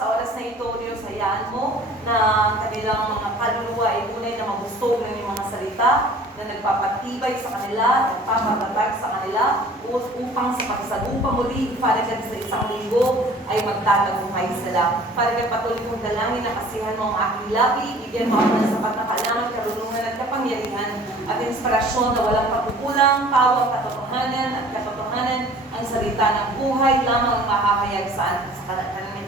Sa oras na ito, Diyos, hayaan mo na kanilang mga kaluluwa ay tunay na magustog ng iyong mga salita na nagpapatibay sa kanila, nagpapatatag sa kanila, upang sa pagsagupa muli, Father God, sa isang linggo ay magtatagumpay sila. Father God, patuloy kong dalangin na kasihan mo ang aking labi, bigyan mo ako ng sapat na kaalaman, karunungan at kapangyarihan at inspirasyon na walang pagkukulang, pawang katotohanan at katotohanan ang salita ng buhay lamang ang makakayag sa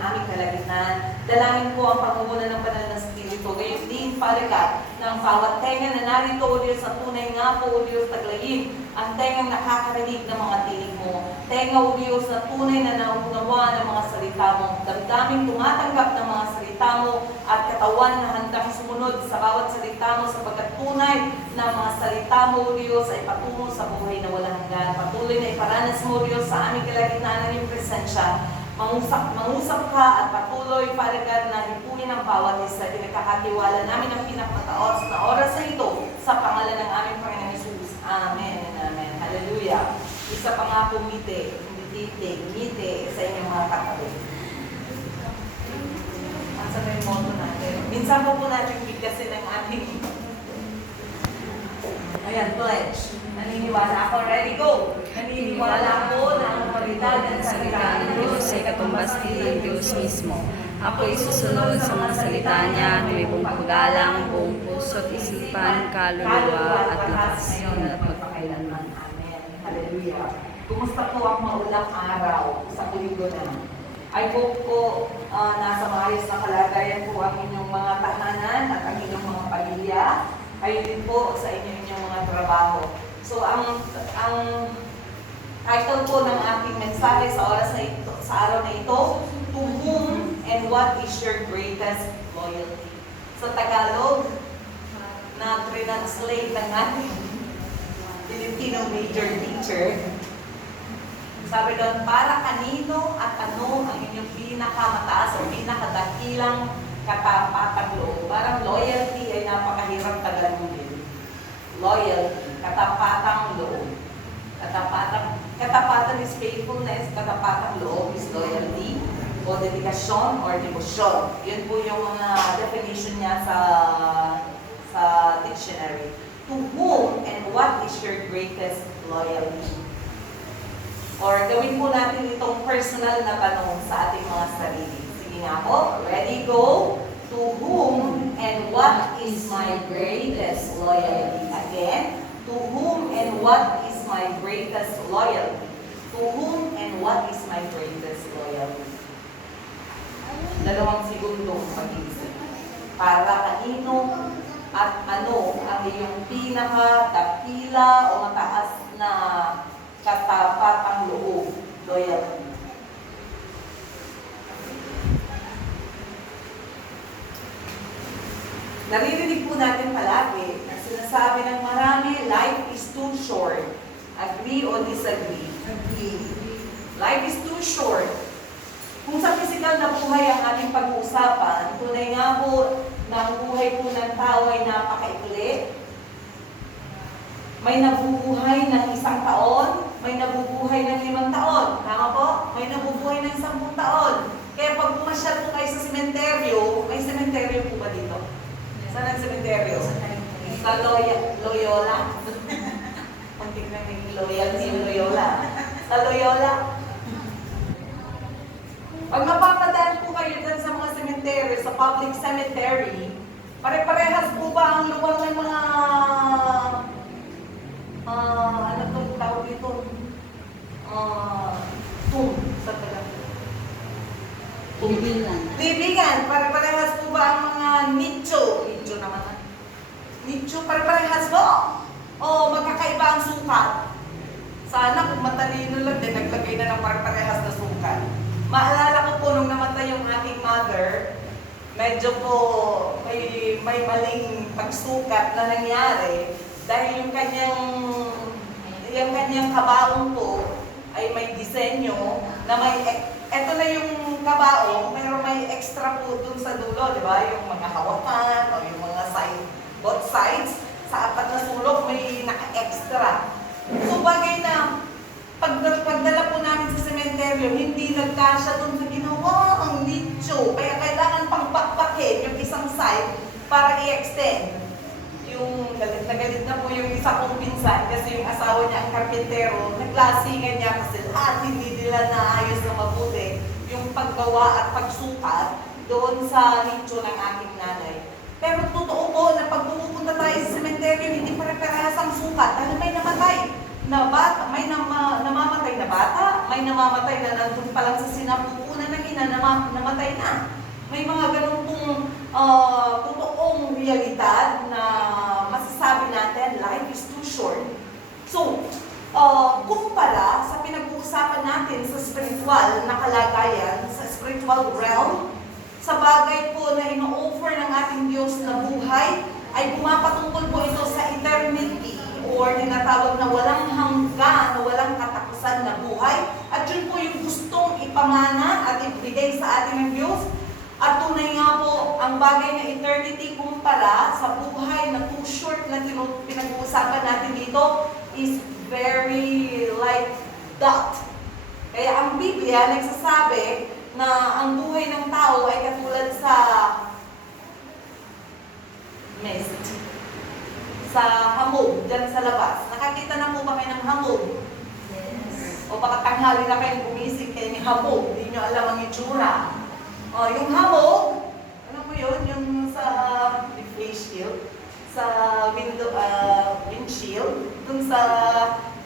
aming kalagitnaan. Dalangin ko ang pangunguna ng banal na Espiritu. Gayon din, Father God, ng bawat tenga na narito, O Diyos, sa tunay nga po, O Diyos, taglayin ang tengang nakakarinig ng mga tinig mo. Tenga, O Diyos, na tunay na nauunawa ng mga salita mo. Damdaming tumatanggap ng mga salita mo at katawan na handang sumunod sa bawat salita mo sapagkat tunay na mga salita mo, O Diyos, ay patungo sa buhay na walang hanggan. Patuloy na iparanas mo, O Diyos, sa aming kalagitnaan ng iyong presensya. Mangusap ka at patuloy, Father God, na hipuin ang bawat isa. Pinagkakatiwala namin ang pinakamataos na oras na ito sa pangalan ng aming Panginoon Jesus. Amen and amen. Hallelujah. Isa pa nga po ngiti sa inyong mga katabi. Asa na yung moto natin? Minsan po natin bigkasin ng aming pledge. Naniniwala ako. Ready, go! Naniniwala ako na ang palitag ng salita ng Diyos ay katumbas ng Diyos mismo. Ako ay susunod sa mga salita niya na may buong paggalang, buong puso at isipan, kaluluwa at lakas at magpakailanman. Amen. Hallelujah. Kumusta po ang maulang araw sa linggo na? I hope po nasa maayos na kalagayan po ang inyong mga tahanan at ang inyong mga pamilya. Ayun din po sa inyong mga trabaho. So ang title po ng aking mensahe sa oras na ito, sa araw na ito, to whom and what is your greatest loyalty? Sa Tagalog, na translate ng ating Filipino major teacher, sabi doon, para kanino at ano ang inyong pinakamataas o pinakadakilang katapatang loob? Parang loyalty ay napakahirap tagalogin. Loyalty, katapatang loob. Katapatan is faithfulness, katapatang loob is loyalty, o dedikasyon or devotion. Yun po yung mga definition niya sa dictionary. To whom and what is your greatest loyalty? Or gawin po natin itong personal na tanong sa ating mga sarili. Sige nga po, ready, go! To whom and what is my greatest loyalty? Again, to whom and what is my greatest loyalty? To whom and what is my greatest loyalty? 2 segundong pag-iisip. Para kanino at ano ang iyong pinaka-dakila o mataas na katapatang loob, loyalty? Naririnig po natin palagi na sinasabi ng marami, life is too short. Agree o disagree? Agree. Life is too short. Kung sa physical na buhay ang ating pag-uusapan, tunay nga po na ang buhay po ng tao ay napakaikli. May nabubuhay ng 1 taon, may nabubuhay ng 5 taon. Tama po? May nabubuhay ng 10 taon. Kaya pag pumasyal po kayo sa sementeryo, may sementeryo po ba dito? Saan ang sementeryo? Sa Loyola. Kuntik na may loyalty yung Loyola. Sa Loyola. Pag napapadaan po kayo dyan sa mga sementeryo, sa public cemetery, pare-parehas po ba ang luwang ng mga ano itong tawag dito? Tomb sa Tagalog. Libingan. Pare-parehas po ba ang mga nicho? Nicho naman. Nicho, pare-parehas po. O magkakaiba ang sukat. Sana kung matalino lang din, naglagay na ng pare-parehas na sukat. Maalala ko po nung namatay yung aking mother, medyo po may maling pagsukat na nangyari dahil yung kanyang kabaong po ay may disenyo na may, eto na yung kabaong, pero may extra po dun sa dulo, di ba? Yung mga hawakan o yung mga side, both sides, sa apat na sulok may naka-extra. So bagay na, pagdala po namin sa sementeryo, hindi nagkasya dun sa ginawa ang nicho. Kaya para i-extend. Yung galit na po yung isa kong pinsan kasi yung asawa niya ang karpintero, naglasingan niya kasi hindi nila naayos na mabuti yung paggawa at pagsukat doon sa nicho ng aking nanay. Pero totoo po na pag pumupunta tayo sa sementeryo, hindi pare-parehas ang sukat dahil may namatay na bata, may namamatay na bata, may namamatay na nandun pa lang sa sinapupunan ng ina, namatay na. May mga ganun pong totoong realidad na masasabi natin, life is too short. So, kumpara sa pinag-uusapan natin sa spiritual na kalagayan, sa spiritual realm, sa bagay po na ino-offer ng ating Diyos na buhay, ay pumapatungkol po ito sa eternity or tinatawag na walang hanggan, na walang katapusan na buhay. At yun po yung gustong ipamana at ibigay sa atin ng Diyos. At tunay nga po, ang bagay na eternity kumpara sa buhay na too short na pinag-uusapan natin dito is very like that. Kaya ang Biblia nagsasabi na ang buhay ng tao ay katulad sa mist, sa hamog, dyan sa labas. Nakakita na po ba kayo ng hamog? Yes. O baka tanghali na kayo gumising kayo ni hamog, hindi nyo alam ang itsura. Yung hamog, ano mo yun? Yung sa face shield, sa windshield, dun sa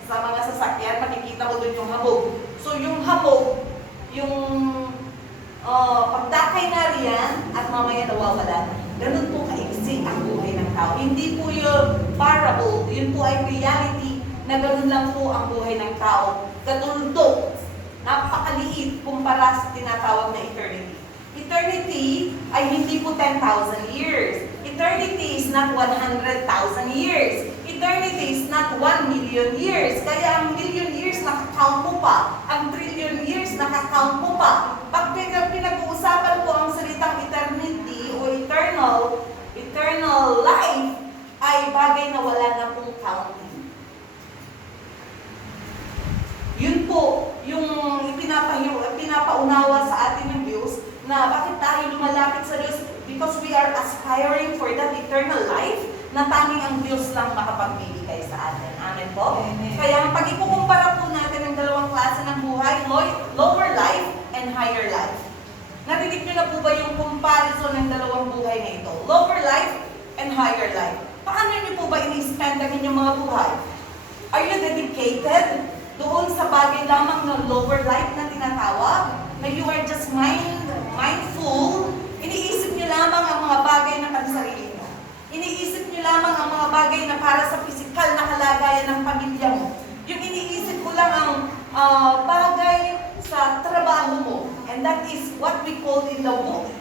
mga sasakyan, makikita mo dun yung hamog. So yung hamog, yung pagdakay na riyan at mamaya nawawala. Ganun po kaiksi ang buhay ng tao. Hindi po yung parable, yun po ay reality na ganun lang po ang buhay ng tao. Katuldo, napakaliit kumpara sa tinatawag na eternity. Eternity ay hindi po 10,000 years. Eternity is not 100,000 years. Eternity is not 1 million years. Kaya ang million years nakakount mo pa. Ang trillion years nakakount mo pa. Pag pinag-uusapan po ang salitang eternity o eternal life, ay bagay na wala na pong counting. Yun po yung ipinapaunawa sa atin ng Diyos na bakit tayo lumalapit sa Diyos? Because we are aspiring for that eternal life na tanging ang Diyos lang makapagbibigay sa atin. Amen po? Amen. Kaya ang pag-ikukumpara po natin ng dalawang klase ng buhay, lower life and higher life. Narinig niyo na po ba yung comparison ng dalawang buhay na ito? Lower life and higher life. Paano niyo po ba ini-spend ang inyong mga buhay? Are you dedicated doon sa bagay lamang ng lower life na tinatawag? Na you are just mindful, iniisip niyo lamang ang mga bagay na pansarili mo. Iniisip niyo lamang ang mga bagay na para sa pisikal na kalagayan ng pamilya mo. Yung iniisip mo lang ang bagay sa trabaho mo. And that is what we call in the book,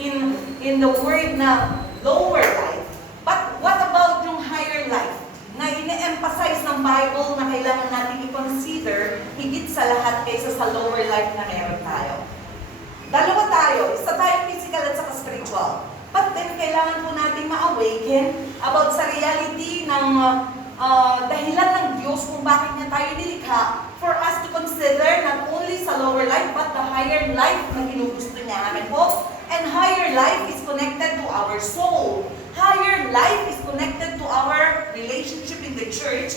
in the word na lower life. But what about yung higher life? Na ine-emphasize ng Bible na kailangan natin i-consider higit sa lahat kaysa sa lower life na meron tayo. Dalawa tayo, isa tayo physical at saka spiritual. But then, kailangan po natin ma-awaken about sa reality ng dahilan ng Diyos kung bakit niya tayo nilikha for us to consider not only sa lower life but the higher life na ginugusto niya. Amen po? And higher life is connected to our soul. Higher life is connected to our relationship in the church.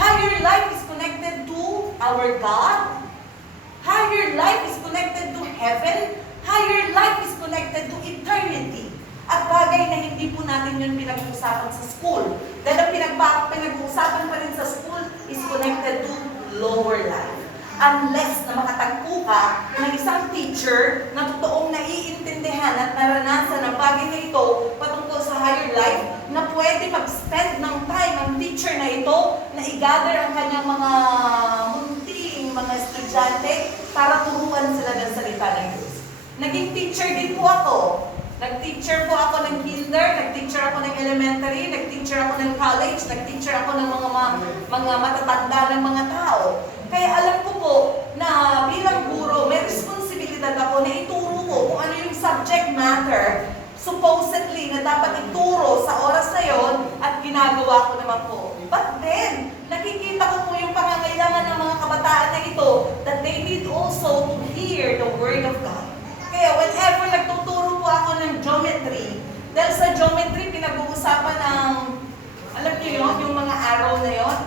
Higher life is connected to our God. Higher life is connected to heaven. Higher life is connected to eternity. At bagay na hindi po natin yun pinag-uusapan sa school. Dahil ang pinag-uusapan pa rin sa school is connected to lower life. Unless na makatagpo ka ng isang teacher na totoong naiintindihan at naranasan ang bagay na ito patungkol sa higher life, na pwede mag-spend ng time ang teacher na ito na i-gather ang kanyang mga munting mga estudyante para turuan sila ng salita ng Diyos. Naging teacher din po ako. Nag-teacher po ako ng kinder, nag-teacher ako ng elementary, nag-teacher ako ng college, nag-teacher ako ng mga matatanda ng mga tao. Kaya alam ko po na bilang guro, may responsibilidad ako na ituro ko kung ano yung subject matter supposedly na dapat ituro sa oras na yon at ginagawa ko naman po. But then, nakikita ko po yung pangangailangan ng mga kabataan na ito that they need also to hear the Word of God. Kaya whenever nagtuturo po ako ng geometry, dahil sa usapan ng, alam niyo yun, yung mga araw na yun,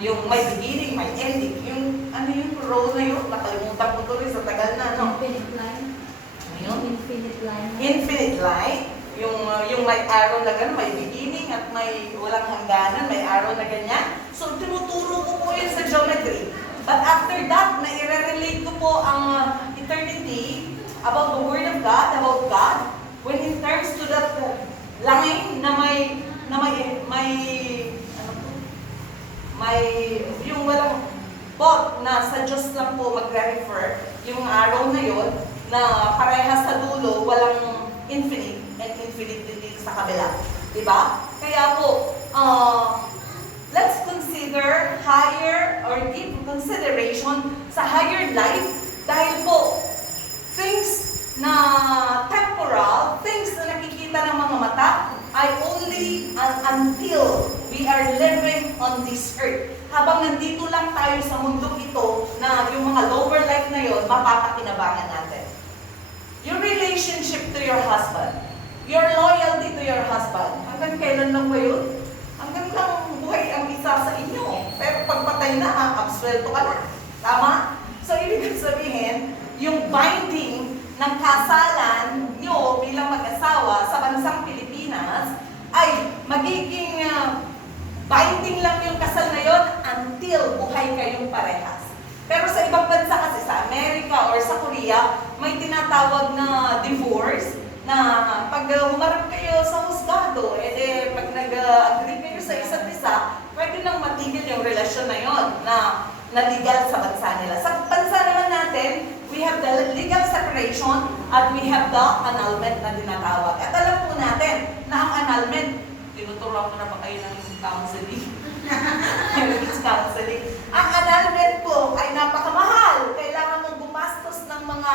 yung may beginning, may ending, yung ano yung row na yun, nakalimutan ko tuloy sa tagal na, no? Infinite line. Ano yun? Infinite line. Infinite line, yung may arrow na ganun, may beginning at may walang hangganan, may arrow na ganyan. So, tinuturo ko po yun sa geometry. But after that, na-relate ko po ang eternity about the Word of God, about God, when it turns to that line na may yung walang both na sa Diyos lang po magre-refer, yung arrow na yon na parehas sa dulo, walang infinite and infinite din dito sa kabila. Diba? Kaya po, let's consider higher or give consideration sa higher life dahil po, things na temporal, things na nakikita ng mga mata, ay only until we are living on this earth. Habang nandito lang tayo sa mundong ito, na yung mga lower life na yon, mapapakinabangan natin. Your relationship to your husband, your loyalty to your husband, hanggang kailan lang ba yun? Hanggang lang buhay ang isa sa inyo. Pero pagpatay na, absuelto ka na. Tama? So, ibig sabihin, yung binding ng kasalan nyo bilang mag-asawa sa bansang Pilipinas ay magiging binding lang yung kasal na yon until buhay kayong parehas. Pero sa ibang bansa kasi, sa Amerika or sa Korea, may tinatawag na divorce na pag humarap kayo sa husgado, pag nag-agree kayo sa isa't isa, pwede nang matigil yung relasyon na yon na legal sa bansa nila. Sa bansa naman natin, we have the legal separation at we have the annulment na tinatawag. At alam po natin na ang annulment, tinuturuan ko na ba kayo ng counseling? Marriage counseling. Ang annulment po ay napakamahal. Kailangan mong gumastos ng mga,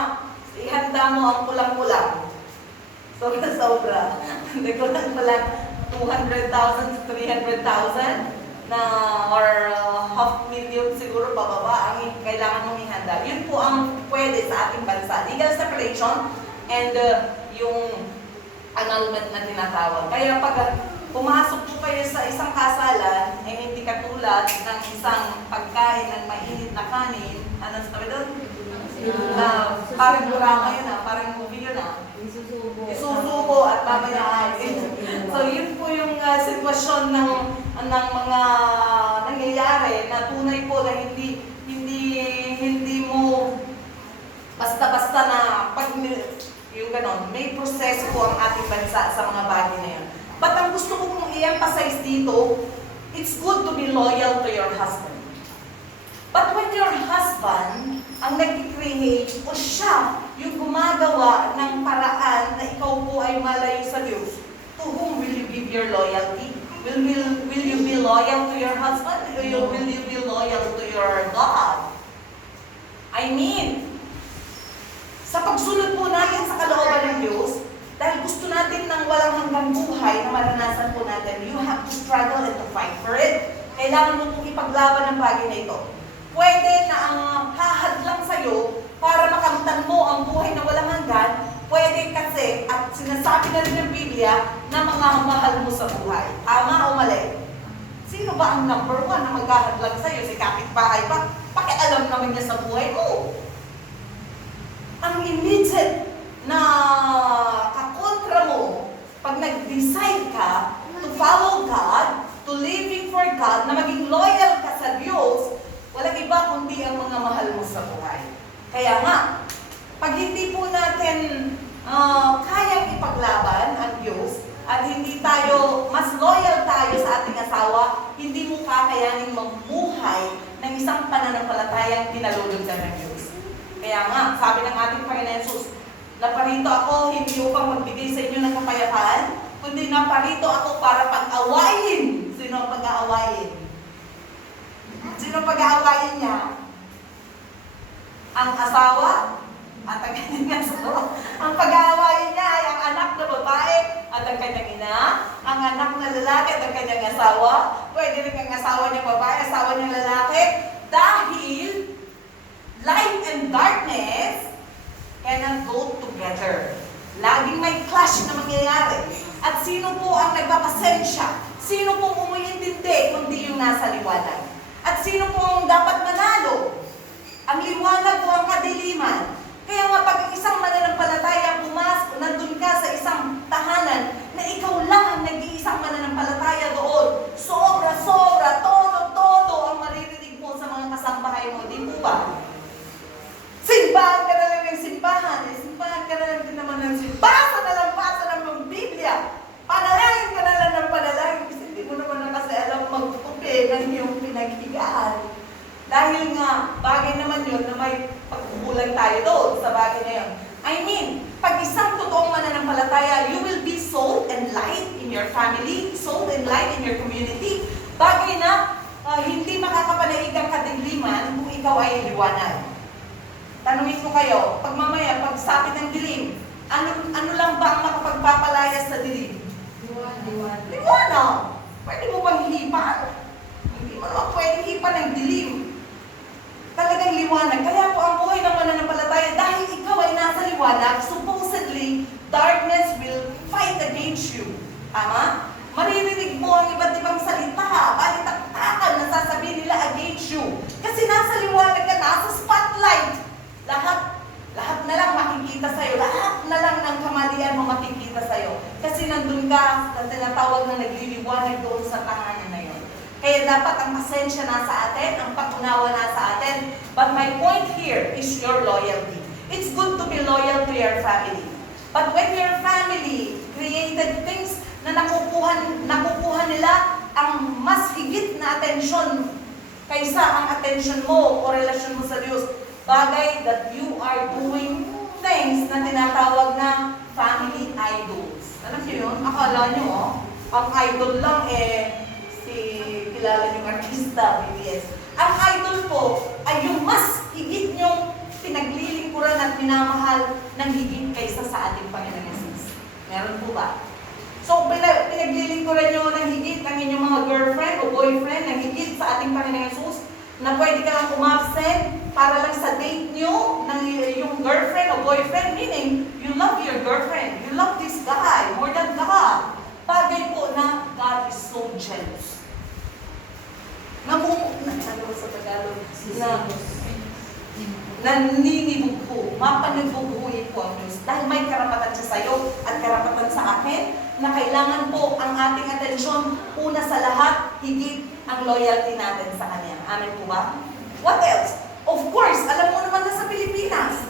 ihanda mo ang kulang-kulang. Sobra. Hindi ko lang pala 200,000 to 300,000 na or $500,000 siguro pababa ang kailangan mong ihanda. Yun po ang pwede sa ating bansa. Legal separation and yung annulment na tinatawag. Kaya pag pumasok po kayo sa isang kasalan, hindi katulad ng isang pagkain ng mainit na kanin, ano sabi doon? Parang burama yun parang movie yun Isusubo at mamaya ay. So yun po yung sitwasyon ng mga nangyayari na tunay po na hindi mo basta-basta na pag yung ganon, may proseso po ang ating bansa sa mga bagay na yun. But ang gusto ko pong i-emphasize dito, it's good to be loyal to your husband. But when your husband ang nag-create o siya yung gumagawa ng paraan na ikaw po ay malayo sa Diyos, to whom will you give your loyalty? Will you be loyal to your husband? Or will you be loyal to your God? I mean, sa pagsunod po natin sa kalooban ng Diyos, dahil gusto natin ng walang hanggang buhay na maranasan po natin, you have to struggle and to fight for it. Kailangan mo pong ipaglaban ang bagay na ito. Pwede na ang hahadlang sa'yo para makamtan mo ang buhay na walang hanggan, pwede kasi, at sinasabi na rin ng Biblia, na mga mahal mo sa buhay. Tama o mali? Sino ba ang number 1 na maghahadlang sa'yo? Si kapitbahay pa? Pakialam naman niya sa buhay mo. Ang immediate na kakontra mo, pag nag-decide ka to follow God, to living for God, na maging loyal ka sa Diyos, walang iba kundi ang mga mahal mo sa buhay. Kaya nga, pag hindi po natin kayang ipaglaban ang Diyos, at hindi tayo, mas loyal tayo sa ating asawa, hindi mo kakayanin mamuhay ng isang pananampalatayang pinalulugdan ng Diyos. Kaya nga, sabi ng ating Panginoon Jesus, naparito ako hindi upang magbigay sa inyo ng kapayapaan, kundi naparito ako para pag-awayin. Sino ang pag-aawayin? Sino pag-aawayin niya? Ang asawa at ang kanyang asawa. Ang pag-aawayin niya ay ang anak na babae at ang kanyang ina, ang anak na lalaki at ang kanyang asawa, pwede rin ang asawa niya babae, asawa niya lalaki, dahil light and darkness cannot go together. Laging may clash na mangyayari. At sino po ang nagpapasensya? Sino po umuintindi kundi yung nasa liwanag? At sino po ang dapat manalo? Ang liwanag o ang kadiliman? Kaya nga pag isang mananampalataya nandun ka sa isang tahanan na ikaw lang ang nag-iisang mananampalataya doon, sobra-sobra, todo ang maririnig mo sa mga kasambahay mo, di po ba? Simbahan ka na lang ng simbahan, simbahan ka na lang din naman ng simbahan, basa ng mga Biblia, panalangin ka na lang ng panalangin, kasi hindi mo naman na kasi alam magtutupi ng iyong pinaghigaan. Dahil nga, bagay naman yun na may pagkukulang tayo doon sa bagay na yun. I mean, pag isang totoong mananampalataya, you will be salt and light in your family, salt and light in your community. Bagay na hindi makakapanaig ang kadiliman kung ikaw ay liwanag. Tanungin ko kayo, pag mamaya, pag sapit ng dilim, ano lang ba ang makapagpapalayas sa dilim? Liwanag! Pwede mo bang hipan? Hindi mo naman pwedeng hipan ng dilim. Talagang liwanag. Kaya po ang buhay ng mananampalataya, dahil ikaw ay nasa liwanag, supposedly, darkness will fight against you. Tama? Maririnig mo ang iba't ibang salita, balitaktakan na sasabihin nila against you. Kasi nasa liwanag ka, nasa spotlight. Lahat na lang makikita sa'yo. Lahat na lang ng kamalian mo makikita sa'yo. Kasi nandun ka, na tinatawag na nagliliwanag doon sa tahanan na yun. Kaya dapat ang pasensya nasa atin, ang pag-unawa nasa atin. But my point here is your loyalty. It's good to be loyal to your family. But when your family created things na nakukuha nila ang mas higit na atensyon kaysa ang atensyon mo o relasyon mo sa Diyos, bagay that you are doing things na tinatawag na family idols. Alam niyo yun? Akala niyo, ang idol lang kilala yung artista, BTS. Ang idol po ay yung mas higit niyong pinaglilingkuran at minamahal ng higit kaysa sa ating Panginoon Jesus. Meron po ba? So, pinaglilingkuran niyo ng higit ang inyong mga girlfriend o boyfriend ng higit sa ating Panginoon Jesus na pwede ka lang umabsent para lang sa date niyo ng yung girlfriend o boyfriend, meaning you love your girlfriend, you love this guy more than God. Bagay po na God is so jealous. Sa Tagalog, naninibog po, mapanibughuin po ang Diyos. Dahil may karapatan siya sa iyo at karapatan sa akin, na kailangan po ang ating atensyon, una sa lahat, higit ang loyalty natin sa Kanya. Amen po ba? What else? Of course, alam mo naman na sa Pilipinas,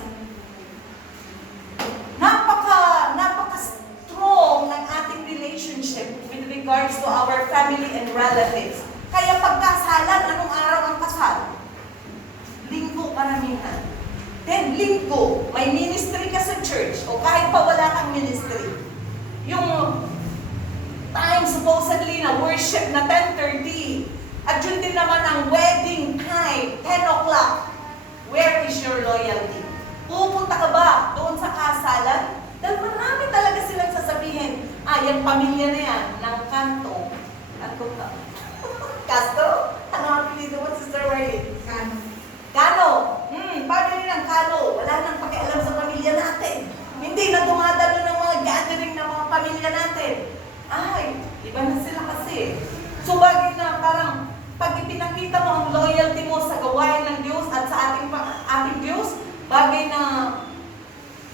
napaka-strong ng ating relationship with regards to our family and relatives. Kaya pagkasalan, anong araw ang kasal? Linggo karamihan. Then linggo, may ministry ka sa church o kahit pa wala kang ministry. Yung time supposedly na worship na 10:30. At yun din naman ang wedding time, 10 o'clock. Where is your loyalty? Pupunta ka ba doon sa kasalan? Dahil marami talaga silang sasabihin, yung pamilya na yan, ng kanto. Castro? Ano ang pinito mo, Sister Marie? Kano. Paano rin ang Kano? Wala nang pakialam sa pamilya natin. Hindi na dumadalo ng mga gathering ng mga pamilya natin. Iba na sila kasi. So bagay na parang pag ipinakita mo ang loyalty mo sa gawain ng Diyos at sa ating Diyos, bagay na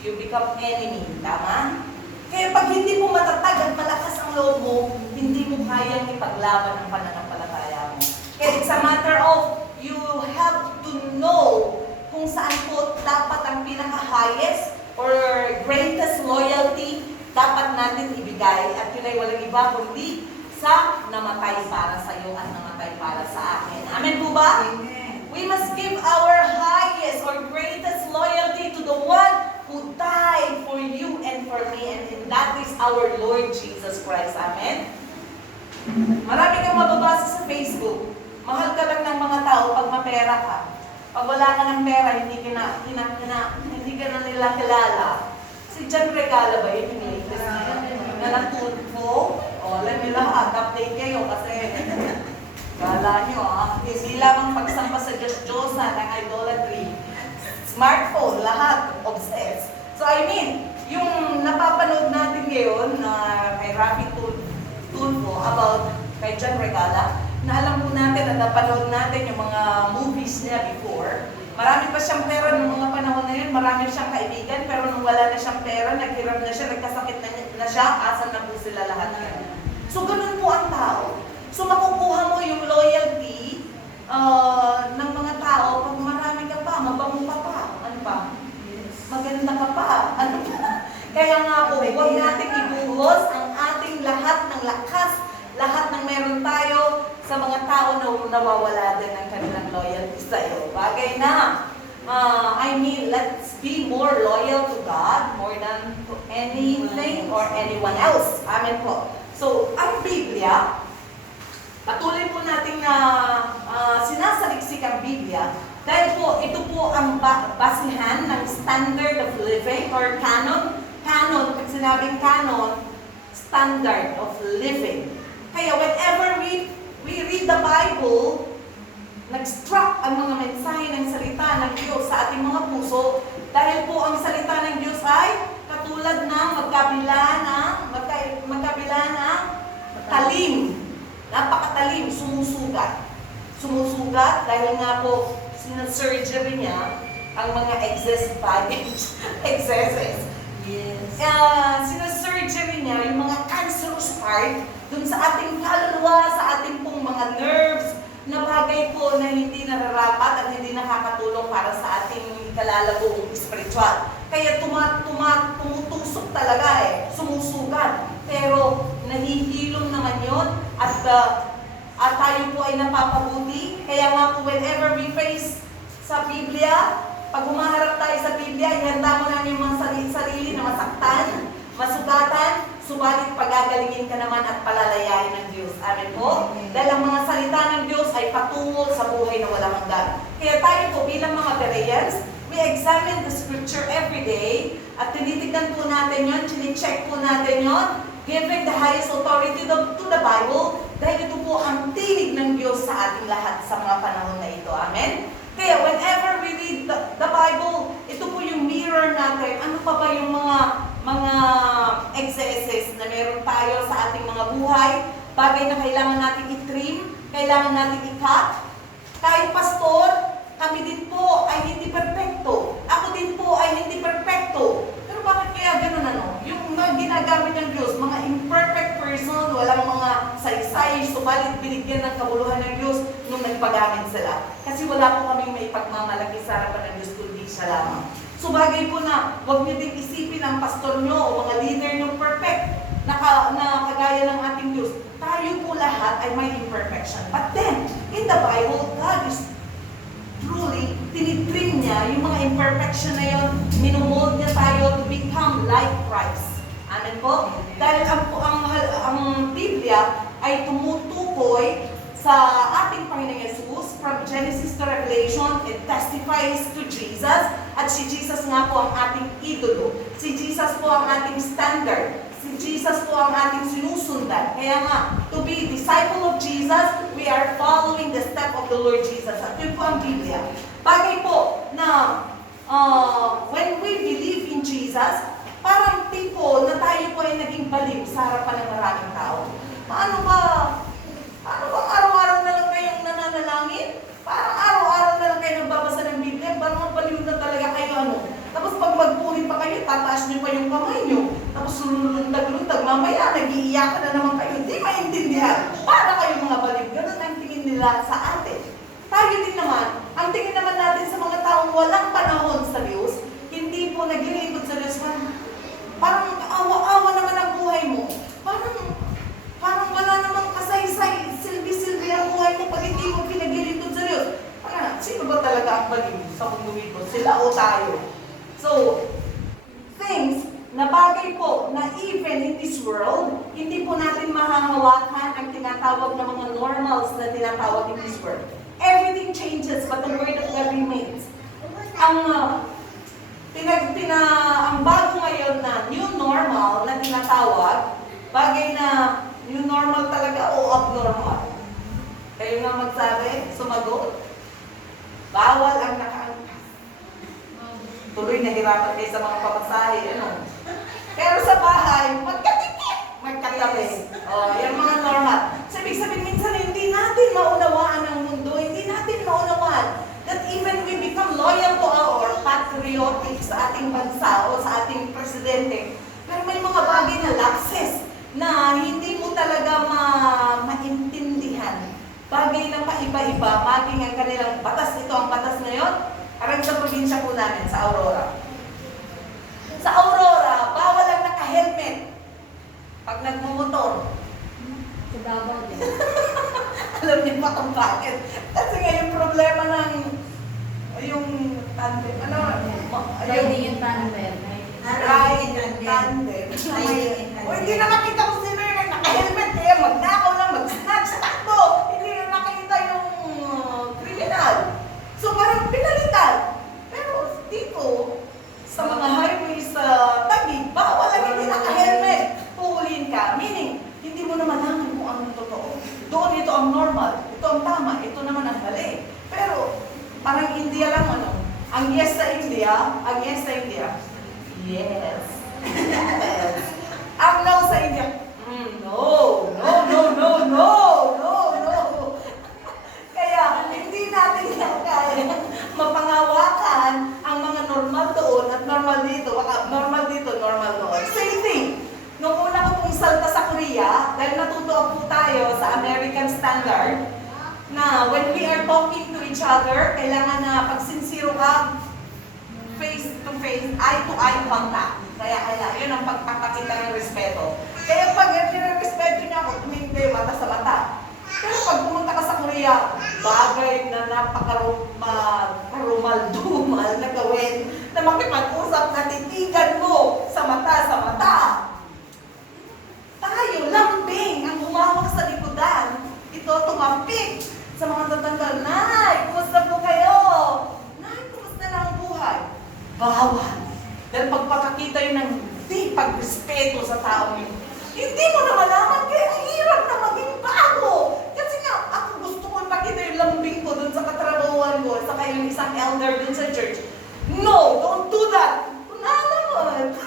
you become enemy. Tama? Kaya pag hindi mo matatag at malakas ang loob mo, hindi mo kayang ipaglaban ang pananampalataya mo. Kaya it's a matter of you have to know kung saan po dapat ang pinaka-highest or greatest loyalty dapat natin ibigay. At yun ay walang iba kundi sa namatay para sa iyo at namatay para sa akin. Amen po ba? Amen. We must give our highest or greatest loyalty to the one who died for you and for me, and that is our Lord Jesus Christ. Amen? Marami kang mababasa sa Facebook. Mahal ka lang ng mga tao pag mapera ka. Pag wala ka ng pera, hindi ka na nila kilala. Si John Regala ba yun yung latest na natutpo? Alam nyo lahat, update kayo kasi kala nyo hindi lamang pagsamba sa Diyos-Diyosan ng idolatry. Smartphone, lahat, obsessed. So I mean, yung napapanood natin ngayon na kay Rafi Tulfo about kay John Regala, na alam po natin at napanood natin yung mga movies niya before. Marami pa siyang pera noong mga panahon na yun, marami siyang kaibigan, pero nung wala na siyang pera, naghirap na siya, nagkasakit na siya, asan na po sila lahat ngayon. So ganun po ang tao. So makukuha mo yung loyalty ng mga tao pag marami ka pa, mabango ka pa, ano pa? Maganda ka pa, ano pa? Kaya nga po, huwag natin ibuhos ang ating lahat ng lakas, lahat ng meron tayo sa mga tao na nawawala din ng kanilang loyalty sa iyo. Bagay na. Let's be more loyal to God more than to anything or anyone else. Amen po. So, ang Biblia, patuloy po natin na sinasaliksik ang Biblia dahil po ito po ang basihan ng standard of living or canon. Canon, pag sinabing canon, standard of living. Kaya whenever we read the Bible, nag-struck ang mga mensahe ng salita ng Diyos sa ating mga puso dahil po ang salita ng Diyos ay katulad ng magkabila ng talim. Napakatalim, sumusugat. Sumusugat dahil nga po sinasurgery niya ang mga excess baggage, excesses. Yes. Sinasurgery niya yung mga cancerous part dun sa ating kaluluwa, sa ating pong mga nerves, na bagay po na hindi nararapat at hindi nakakatulong para sa ating kalalagong spiritual. Kaya tumutusok talaga sumusugat. Pero nahihilom naman yun at tayo po ay napapabuti. Kaya nga po whenever we face sa Biblia, pag humaharap tayo sa Biblia, ihanda mo na yung mga sarili na masaktan, masugatan, subalit pagagalingin ka naman at palalayain ng Diyos. Amen po? Dahil ang mga salita ng Diyos ay patungo sa buhay na walang hanggan. Kaya tayo po bilang mga Bereans, we examine the scripture every day at tinitignan po natin yun, chine-check po natin yun, giving the highest authority to the Bible dahil ito po ang tinig ng Diyos sa ating lahat sa mga panahon na ito. Amen? Kaya whenever we read the Bible, ito po yung mirror natin. Ano pa ba yung mga excesses na meron tayo sa ating mga buhay, bagay na kailangan natin i-trim, kailangan natin i-cut. Kahit pastor, kami din po ay hindi perfecto. Ako din po ay hindi perfecto. Pero bakit kaya ganun Yung mga ginagamit ng Diyos, mga imperfect person, walang mga saysay, subalit binigyan ng kabuluhan ng Diyos nung nagpagamit sila. Kasi wala po kaming may pagmamalaki sa harapan ng Diyos kundi siya lamang. So bagay po na huwag niyo din isipin ang pastor nyo o mga leader nyo perfect na kagaya ng ating Diyos. Tayo po lahat ay may imperfection. But then, in the Bible, God is truly, tinitrim niya yung mga imperfection na yun, minumold niya tayo to become like Christ. Amen po? Dahil ang Biblia ay tumutukoy sa ating Panginoong Yesus from Genesis to Revelation. It testifies to Jesus at si Jesus nga po ang ating idolo. Si Jesus po ang ating standard. Si Jesus po ang ating sinusundan. Kaya nga, to be a disciple of Jesus, we are following the step of the Lord Jesus. At yun po ang Biblia. Bagay po na when we believe in Jesus, parang tipo na tayo po ay naging baliw sa harapan ng maraming tao. Paano ba araw-araw na lang kayong nananalangin? Parang araw-araw na lang kayo nagbabasa ng Biblia, parang baliw na talaga kayo Tapos pag magpunin pa kayo, tataas niyo pa yung kamay niyo. Tapos lulundag-lundag, mamaya nag-iiyakan na naman kayo. Hindi maintindihan. Para kayo mga baliw. Ganun ang tingin nila sa atin. Tayo din naman, ang tingin naman natin sa mga taong walang panahon sa Diyos, hindi po naglilingkod sa Diyos. Parang awa-awa naman ang buhay mo. Parang wala namang kasaysay, silbi-silbi ang buhay mo pag hindi mo pinaglilingkod sa Diyos. Sino ba talaga ang baliw sa mundo ito? Sila o tayo? So, things na bagay po na even in this world, hindi po natin mahahawakan ang tinatawag na mga normals na tinatawag in this world. Everything changes, but the word of God remains. Ang bago ngayon na new normal na tinatawag, bagay na new normal talaga o abnormal? Kayo nga magsabi, sumagot. Bawal ang nakaangkas. Tuloy nahirapan kayo sa mga pamasahe, Pero o sa ating presidente. Pero may mga bagay na lapses na hindi mo talaga maintindihan. Bagay na paiba-iba, maging ang kanilang batas. Ito ang batas ngayon, parang sa probinsya po namin, sa Aurora. Sa Aurora, bawal ang naka-helmet pag nagmumotor. Sa Davao din. Alam niyo ba kung bakit? Kasi nga yung problema ng yung tandem, Riding in tandem. Ride and tandem. O hindi na makita kung sino yung naka-helmet, kaya magnakaw lang, mag-snatch sa takbo. Hindi na nakita yung kriminal. So parang pinalitan. Pero dito, sa mga highway sa Taguig, bawal ang hindi naka-helmet. Puhulihin ka. Meaning, hindi mo na malaman kung anong totoo. Doon ito ang normal, ito ang tama, ito naman ang mali. Pero, parang India lang ang yes sa India, yes. Yes. Ang no sa India, no. Kaya, hindi natin yan kaya mapangawakan ang mga normal doon at normal dito, normal dito, normal doon. Same thing. Nung una ko pong salta sa Korea, dahil natuto po tayo sa American standard, na when we are talking to each other, kailangan na pag sincere ka, face to face, eye to eye contact. Kaya, yun ang pagpapakita ng respeto. Kaya pag respeto niya ako, tumingin kayo mata sa mata. Pero pag pumunta ka sa Korea, bagay na napakarumal-dumal na gawin, na makipag-usap na titigan mo sa mata. Tayo, lambing, ang humawak sa likodan. Ito, tumampik sa mga tatanda. Nay, kumusta po kayo? Nay, kumusta na ang buhay? Bawal. Dahil pagpakakita yun ng di pagrespeto sa taong yun, hindi mo na malaman, kaya ang hirap na maging bago. Kasi nga, ako gusto ko ipakita yung lambing ko dun sa katrabahuan ko, saka yung isang elder dun sa church. No, don't do that. Naman.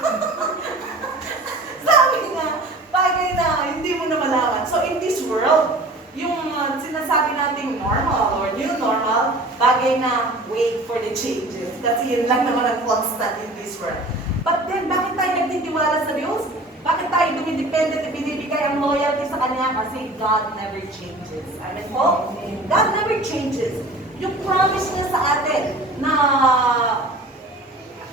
Sabi nga, bagay na hindi mo na malaman. So in this world, yung sinasabi nating normal or new normal, bagay na wait for the changes. Kasi yun lang naman ang constant in this world. But then, bakit tayo nagtitiwala sa Diyos? Bakit tayo dumidepende at binibigay ang loyalty sa Kanya? Kasi God never changes. Amen po? God never changes. Yung promise niya sa atin na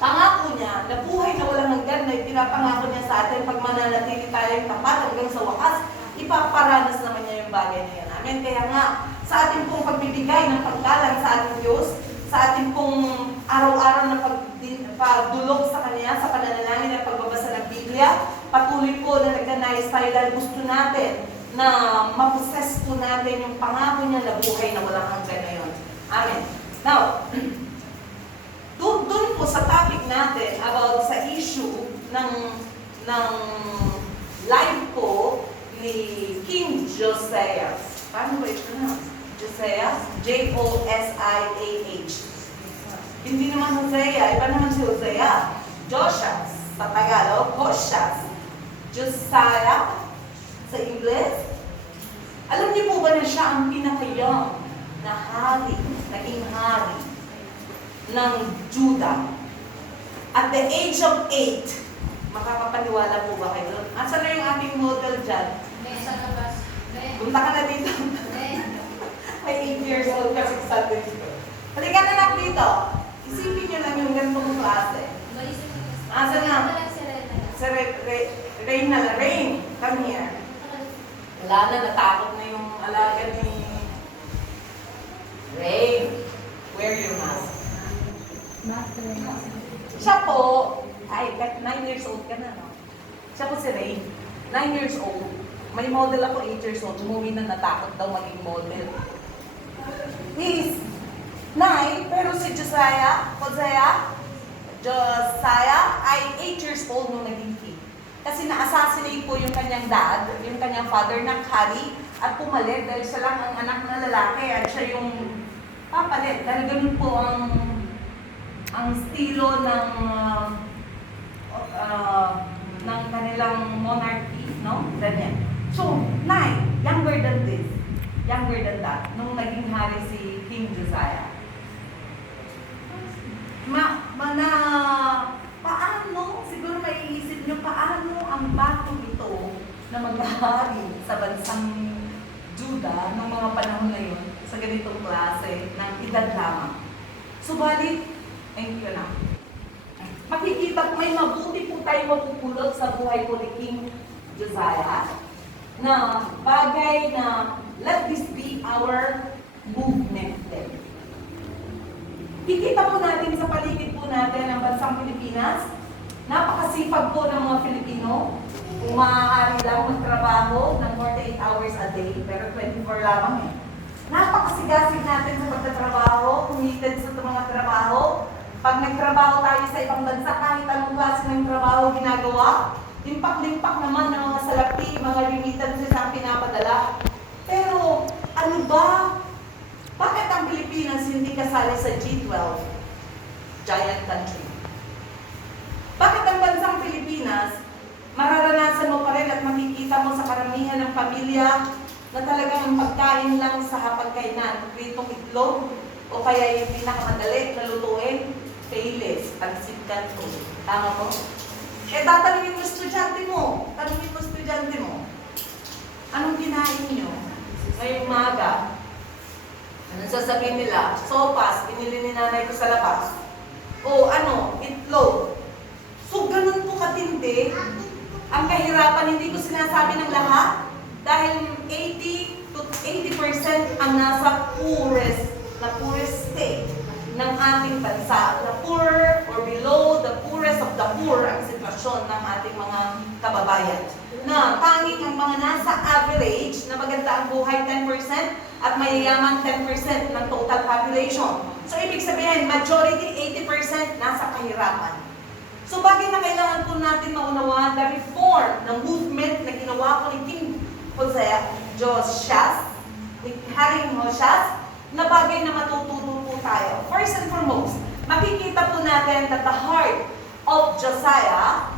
pangako niya, na buhay na walang hanggan na pinapangako niya sa atin pag mananatili tayong tapat hanggang sa wakas, ipaparanas naman niya yung bagay na yan. Amen? Kaya nga, sa ating pong pagbibigay ng paggalang sa ating Diyos, sa ating pong araw-araw na pagdulog sa Kanya, sa pananalangin at pagbabasa ng Biblia, patuloy po na nag-anayos tayo dahil gusto natin na maposes po natin yung pangako niya na buhay na walang hanggan na yun. Amen. Now, doon po sa topic natin about sa issue ng life po ni King Josiah. Paano ba ito na? Josiah? Josiah. Hindi naman Hosea, iba naman si Hosea. Josiah sa Tagalog, Hoshas. Josiah sa Ingles. Alam niyo po ba na siya ang pinaka-young na hari, naging hari ng Judah? At the age of 8, makakapaniwala po ba kayo? Asan na yung ating model dyan? Punta ka na dito. May 8 years old kasi sa Sunday school. Halika na lang dito. Isipin nyo lang yung ganitong klase. Asan na? Si Rain na lang. Rain, come here. Wala na, natakot na yung alaga ni Rain. Wear your mask. Siya po, ay, 9 years old ka na, no? Siya po si Rain. 9 years old. May model ako 8 years old. Umuwi na natakot daw maging model. He's 9, pero si Josiah ay 8 years old nung naging king. Kasi na-assassinate po yung kanyang dad, yung kanyang father na Kari, at pumalit dahil siya lang ang anak na lalaki at siya yung papalit. Dahil ganun po ang estilo ng kanilang monarchy, no? Ganyan. So, 9, younger than this, younger than that, nung naging hari si King Josiah. Paano ang bago ito na maghahari sa bansang Juda noong mga panahon na yun sa ganitong klase ng edad lamang. Subalit, thank you na. Makikita po, may mabuti po tayo mapupulot sa buhay po ni King Josiah na bagay na let this be our movement din. Kikita po natin sa paligid po natin ang bansang Pilipinas, napakasipag po ng mga Filipino. Kung maaari lang magtrabaho ng 48 hours a day, pero 24 lamang eh. Napakasigasig natin sa pagtatrabaho, committed sa mga trabaho. Pag nagtrabaho tayo sa ibang bansa, kahit anong klase ng trabaho ginagawa, limpak-limpak naman ng mga salapi, mga remittances ang pinapadala. Pero ano ba? Bakit ang Pilipinas hindi kasali sa G12? Giant country. Bakit ang bansang Pilipinas, mararanasan mo pa rin at makikita mo sa karamihan ng pamilya na talagang pagkain lang sa hapagkainan, pritong itlog, o kaya yung pinakamadali na lutuin, payless, pansit kanto. Tama po? Eh, tatanungin mo estudyante mo. Tanungin mo estudyante mo. Anong kinain niyo ngayong umaga? Anong sasabihin nila? Sopas, pinili ni nanay ko sa labas. O ano, itlog. So, ganun po katindi. Ang kahirapan, hindi ko sinasabi ng lahat. Dahil 80% ang nasa poorest state ng ating bansa. Na poor or below the poorest of the poor ang sitwasyon ng ating mga kababayan. Na tanging ang mga nasa average na maganda ang buhay 10% at mayayaman 10% ng total population. So, ibig sabihin, majority 80% nasa kahirapan. So, bagay na kailangan po natin maunawaan the reform ng movement na ginawa ko ni King Josiah, ni Haring Josiah, na bagay na matututo po tayo. First and foremost, makikita po natin that the heart of Josiah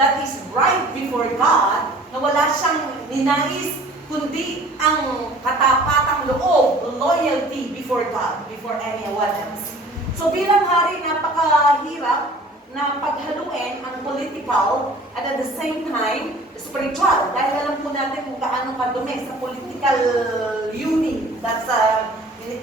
that is right before God, na wala siyang ninais, kundi ang katapatang loob, loyalty before God, before anyone else. So bilang hari, napakahirap na paghaluin ang political at at the same time, spiritual. Dahil alam po natin kung gaano kadumi sa political unit at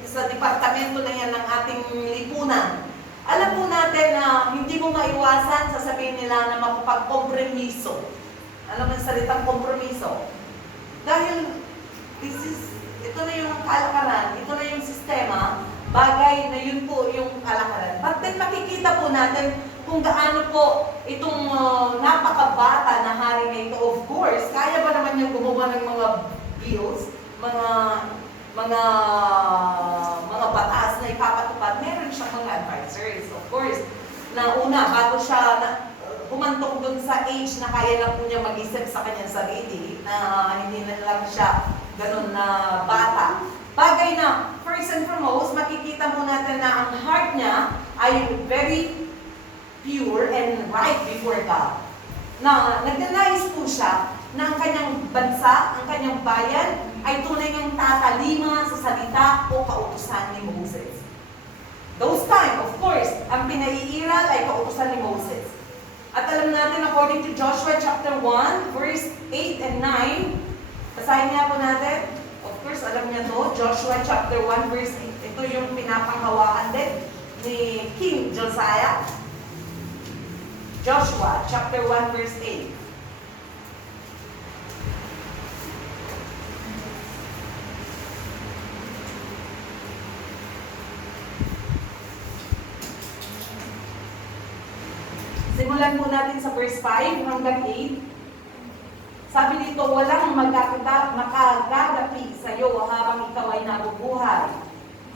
sa departamento na yan ng ating lipunan. Alam po natin na hindi mo maiwasan, sasabihin nila na mapapagkompromiso. Alam mo yung salitang kompromiso? Dahil ito na yung kalakaran, ito na yung sistema, bagay na yun po yung kalakaran. But then makikita po natin kung gaano po itong napakabata na hari na ito. Of course, kaya ba naman yung gumawa ng mga bills, mga batas na ipapatupad? Meron siyang mga advisors, of course. Na una, bago siya humantong dun sa age na kaya lang po niya mag-isip sa kanyang sarili, na hindi na lang siya ganun na bata. Bagay na, first and foremost, makikita mo natin na ang heart niya ay very pure and right before God. Na nagnanais po siya na ang kanyang bansa, ang kanyang bayan, ay tunay ng tatalima sa salita o kautusan ni Moses. Those time, of course, ang pinaiiral ay kautusan ni Moses. At alam natin, according to Joshua chapter 1, verse 8 and 9, basahin niya po natin. Of course, alam niya to, Joshua chapter 1, verse 8. Ito yung pinapanghawakan din ni King Josiah. Joshua chapter 1, verse 8. Simulan po natin sa verse 5 hanggang 8. Sabi dito, walang makagagapi sa iyo habang ikaw ay nabubuhay.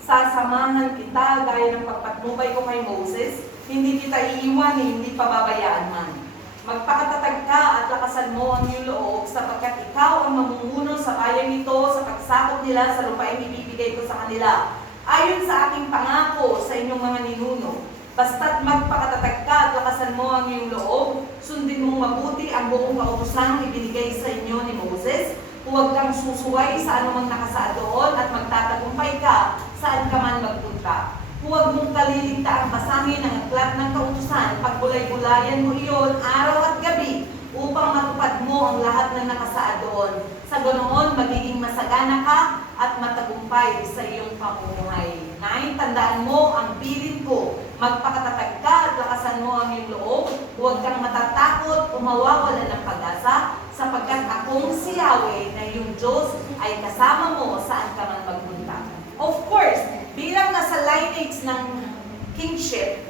Sasamahan kita gaya ng pagpatnubay ko kay Moses, hindi kita iiwan, hindi pababayaan man. Magpakatatag ka at lakasan mo ang iyong loob, sapagkat ikaw ang mamumuno sa bayan ito sa pagsakop nila sa lupaing ibibigay ko sa kanila. Ayon sa aking pangako sa inyong mga ninuno, basta't magpakatatag ka at lakasan mo ang iyong loob, sundin mong mabuti ang buong kautusang ibinigay sa inyo ni Moses. Huwag kang susuway sa anumang nakasaad doon at magtatagumpay ka saan ka man magpunta. Huwag mong kaliligtaang basahin ang aklat ng kautusan, pagbulay-bulayan mo iyon araw at gabi upang matupad mo ang lahat ng nakasaad doon. Sa ganoon, magiging masagana ka at matagumpay sa iyong pamumuhay. 9, tandaan mo ang bilin ko. Magpakatatag ka at lakasan mo ang iyong loob. Huwag kang matatakot o mawawala ng pag-asa sapagkat akong si Yahweh na iyong Diyos ay kasama mo saan ka man magpunta. Of course, bilang nasa lineage ng kingship,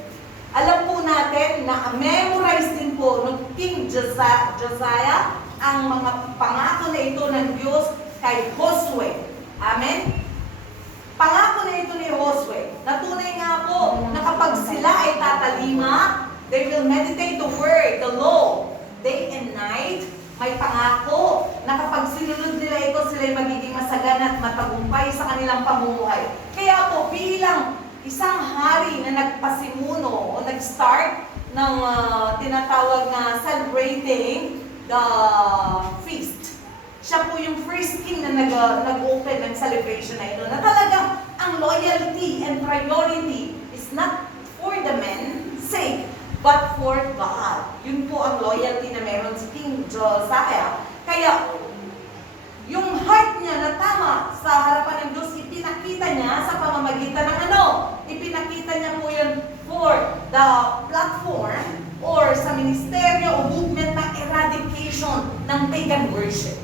alam po natin na memorize din po ng King Josiah ang mga pangako na ito ng Diyos kay Josue. Amen? Pangako na ito ni Josue. Natunay nga po na kapag sila ay tatalima, they will meditate the word, the law, day and night. May pangako na kapag sinunod nila ito, sila ay magiging masagana at matagumpay sa kanilang pamumuhay. Kaya po, bilang isang hari na nagpasimuno o nag-start ng tinatawag na celebrating the feast. Siya po yung first king na nag-open ng celebration na ito. Na talagang ang loyalty and priority is not for the men's sake, but for God. Yun po ang loyalty na meron si King Josiah. Kaya, yung heart niya na tama sa harapan ng Diyos, ipinakita niya sa pamamagitan ng ano? Ipinakita niya po yun for the platform or sa ministeryo o movement ng eradication ng pagan worship.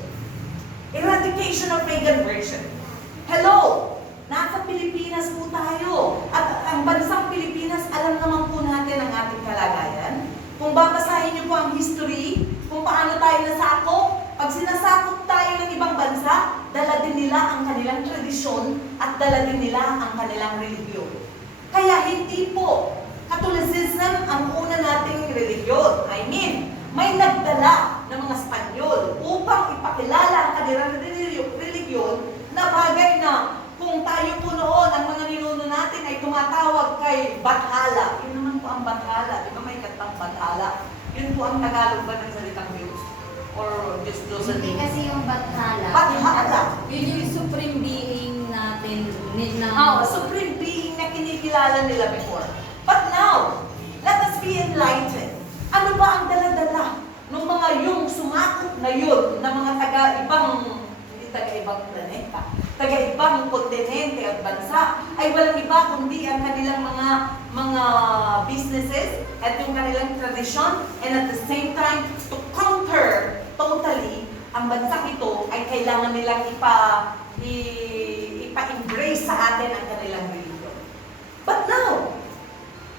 Eradication of pagan worship. Hello! Nasa Pilipinas po tayo. At ang bansang Pilipinas, alam naman po natin ang ating kalagayan. Kung babasahin niyo po ang history, kung paano tayo nasakop, pag sinasakop tayo ng ibang bansa, dala din nila ang kanilang tradisyon at dala din nila ang kanilang religiyon. Kaya hindi po Catholicism ang una nating religiyon. I mean, may nagdala ng mga Espanyol upang ipakilala ang kanilang religiyon na bagay na kung tayo po noon, ang mga ninuno natin ay tumatawag kay Bathala. Yun naman po ang Bathala. Di ba may katang Bathala? Yun po ang Tagalog ba ng salitang Diyos? Or Diyos Hindi kasi yung Bathala. Bathala. Yun yung supreme being natin. Supreme being na kinikilala nila before. But now, let us be enlightened. Ano ba ang dala-dala ng mga yung sumakop na yun, na mga taga-ibang, hindi taga-ibang planeta, taga-ibang kontinente at bansa, ay walang iba kundi ang kanilang mga businesses at yung kanilang tradition, and at the same time, to counter totally ang bansang ito ay kailangan nilang ipa-embrace sa atin ang kanilang religion. But now,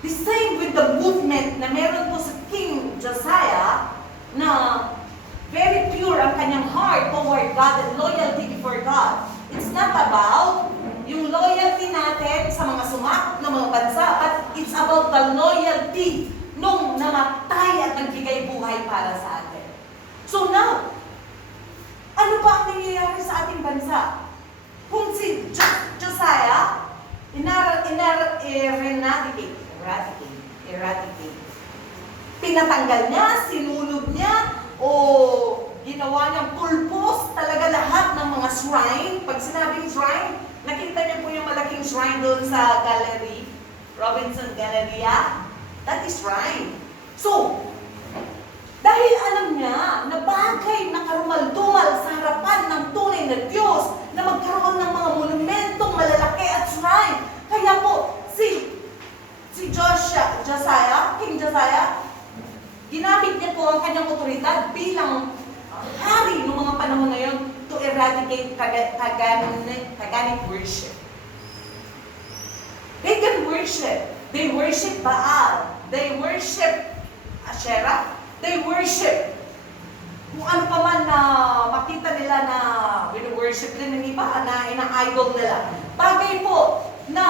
the same with the movement na meron po sa King Josiah na very pure ang kanyang heart toward God and loyalty before God. It's not about yung loyalty natin sa mga sumakop na mga bansa, but it's about the loyalty nung namatay at nagbigay buhay para sa atin. So now, ano ba ang nangyayari sa ating bansa? Kung si Josiah, eradicate. Pinatanggal niya, sinunog niya, o ginawa niyang pulpos talaga lahat ng mga shrine. Pag sinabing shrine, nakita niyo po yung malaking shrine doon sa gallery, Robinson Galleria. That is shrine. So, dahil alam niya na bagay na karumal-dumal sa harapan ng tunay na Diyos na magkaroon ng mga monumentong malalaki at shrine. Kaya po, si Josiah, King Josiah, ginamit niya po ang kanyang otoridad bilang hari ng mga panahon na yun to eradicate paganic worship. Pagan worship. They worship Baal. They worship Asherah. They worship kung ano pa man na makita nila na worship din ng iba na ina-idol nila. Bagay po na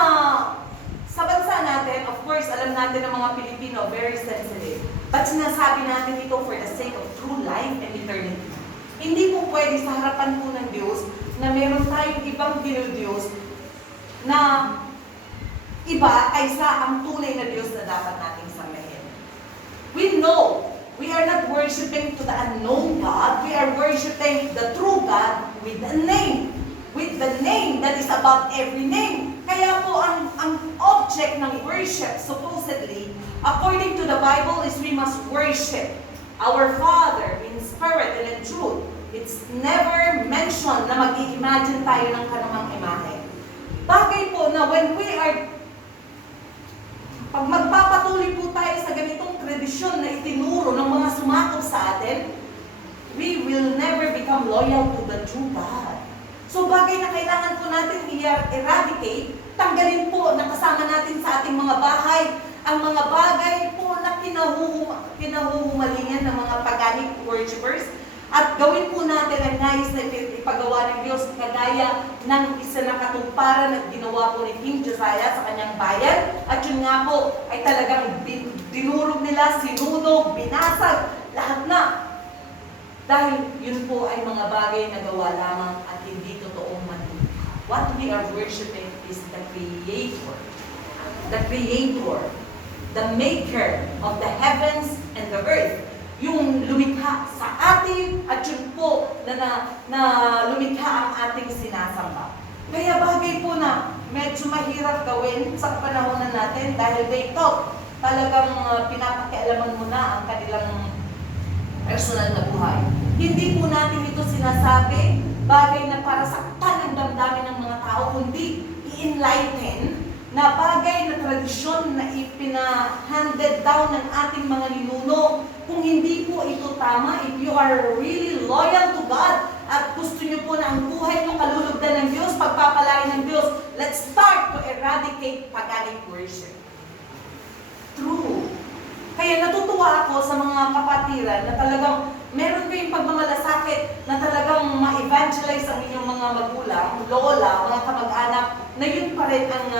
sa bansa natin, of course, alam natin ng mga Pilipino, very sensitive. But sinasabi natin ito for the sake of true life and eternity. Hindi po pwede sa harapan po ng Diyos na meron tayong ibang dinudiyos na iba kaysa ang tunay na Diyos na dapat nating sambahin. We know we are not worshiping to the unknown God. We are worshiping the true God with a name. With the name that is above every name. Kaya po ang object ng worship, supposedly, according to the Bible, is we must worship our Father in spirit and in truth. It's never mentioned na mag-i-imagine tayo ng kanamang imahe. Bagay po na when we are, pag magpapatuloy po tayo sa ganitong tradisyon na itinuro ng mga sumakop sa atin, we will never become loyal to the true God. So bagay na kailangan po natin i-eradicate, tanggalin po na kasama natin sa ating mga bahay, ang mga bagay po na kinahuhumalingan ng mga paganic worshippers, at gawin po natin ang nais na ipagawa ng Diyos kagaya ng isinakatuparan at ginawa po ni King Josiah sa kanyang bayan. At yun nga po ay talagang dinurog nila, sinunog, binasag, lahat na. Dahil yun po ay mga bagay na gawa lamang at hindi totoong manununan. What we are worshiping is the Creator. The Creator. The Maker of the heavens and the earth. Yung lumikha sa atin at yun po na lumikha ang ating sinasamba. Kaya bagay po na medyo mahirap gawin sa panahonan natin dahil they talk. Talagang pinapakialaman mo na ang kanilang personal na buhay. Hindi po natin ito sinasabi bagay na para saktan ang damdamin ng mga tao, kundi i-enlighten na bagay na tradisyon na ipina-handed down ng ating mga ninuno. Kung hindi po ito tama, if you are really loyal to God at gusto nyo po na ang buhay nyo kalulugdan ng Diyos, pagpapalain ng Diyos, let's start to eradicate paganic worship. True. Kaya natutuwa ako sa mga kapatiran na talagang meron kayong pagmamalasakit na talagang ma-evangelize ang inyong mga magulang, lola, mga kamag-anak, na yun pa rin ang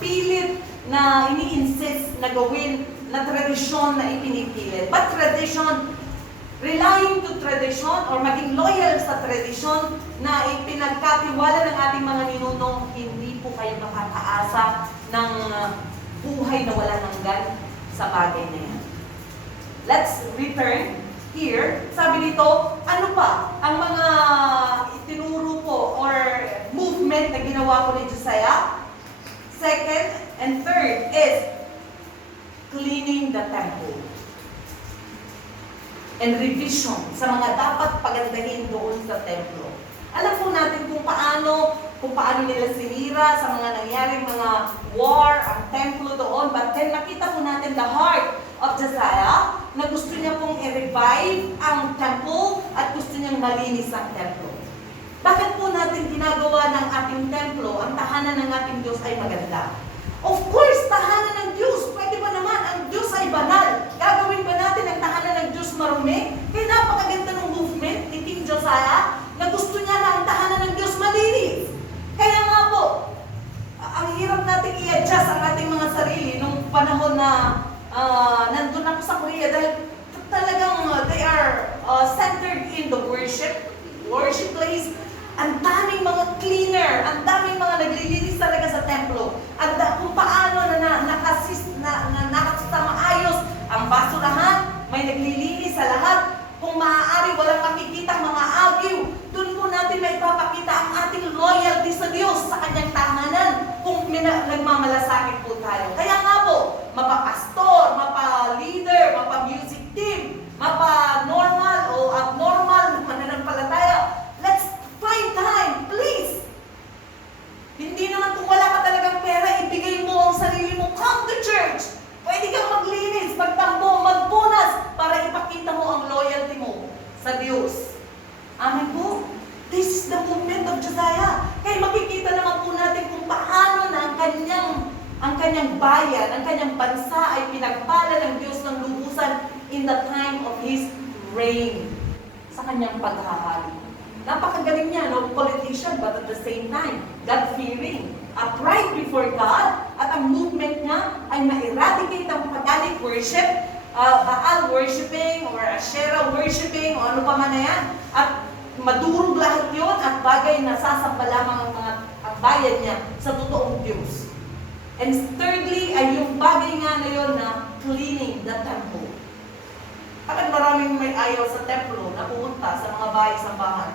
pilit na ini-insist na gawin na tradisyon na ipinipilit. But tradition, relying to tradition or maging loyal sa tradisyon na ipinagkatiwala ng ating mga ninuno, hindi po kayo makakaasa ng buhay na wala hanggan sa bagay na yan. Let's return here. Sabi dito, ano pa ang mga itinuro po or movement na ginawa po ni Josiah? Second and third is cleaning the temple and revision sa mga dapat pagandahin doon sa templo. Alam po natin kung paano nila sinira sa mga nangyaring mga war, ang templo doon, but then nakita po natin the heart of Josiah na gusto niya pong i-revive ang temple at gusto niyang malinis ang templo. Bakit po natin ginagawa ng ating templo, ang tahanan ng ating Diyos ay maganda? Of course, tahanan ng Diyos. Pwede ba naman ang Diyos ay banal? Gagawin ba natin ang tahanan ng Diyos marumi? Kaya napakaganda ng movement ni King Josiah na gusto niya na ang tahanan ng Diyos malinis. Kaya nga po, ang hirap natin i-adjust ang ating mga sarili nung panahon na nandun ako sa Korea dahil talagang they are centered in the worship place. Ang daming mga cleaner, ang daming mga naglilinis talaga sa templo. At kung paano nakasista maayos ang basurahan, may naglilinis sa lahat. Kung maaari, walang makikita mga agiw. Doon po natin may ipapakita ang ating loyalty sa Diyos, sa kanyang tahanan, kung nagmamalasakit po tayo. Kaya nga po, mapapastor, mapa-leader, mapa-music team, mapa-normal o abnormal na mananampalataya, let's find time, please. Hindi naman kung wala ka talagang pera, ibigay mo ang sarili mo, come to church. Pwede kang maglinis, magtambo, magpunas, para ipakita mo ang loyalty mo sa Diyos. Amen po. This is the movement of Josiah. Kaya makikita naman po natin kung paano na ang kanyang bayan, ang kanyang bansa ay pinagpala ng Diyos ng lubusan in the time of his reign. Sa kanyang paghahari. Napakagaling niya, no? Politician, but at the same time, God-fearing, upright before God, at ang movement niya ay ma-eradicate ang paganic worship, Baal worshiping, or Asherah worshiping, o ano pa man na yan, at madurog lahat yun, at bagay na sasamba lamang ang mga bayan niya sa totoong Diyos. And thirdly, ay yung bagay nga na yun na cleaning the temple. Bakit maraming may ayaw sa templo na pumunta sa mga bahay-sambahan?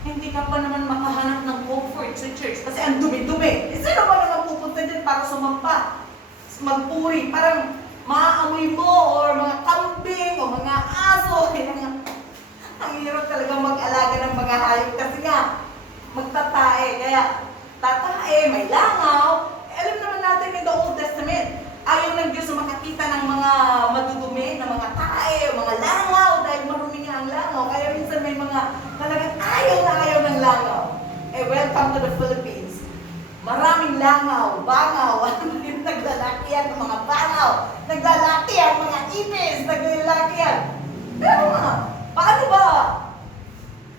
Hindi ka pa naman makahanap ng comfort sa church kasi ang dumi-dumi. Sino ba naman pupunta din para sumampa? Magpuri. Parang maaamoy mo or mga kambing o mga aso. Ang hirap talaga mag-alaga ng mga hayop kasi nga, magtatae. Kaya, tatae, may langaw. Alam naman natin in the Old Testament, ayaw ng Diyos na makakita ng mga madudumi, ng mga tae, o mga langaw, dahil marumi nga ang langaw. Kaya minsan may mga talagang ayaw na ayaw ng langaw. Welcome to the Philippines. Maraming langaw, bangaw, naglalakihan ng mga bangaw, naglalakihan mga ipis, naglalakihan. Pero paano ba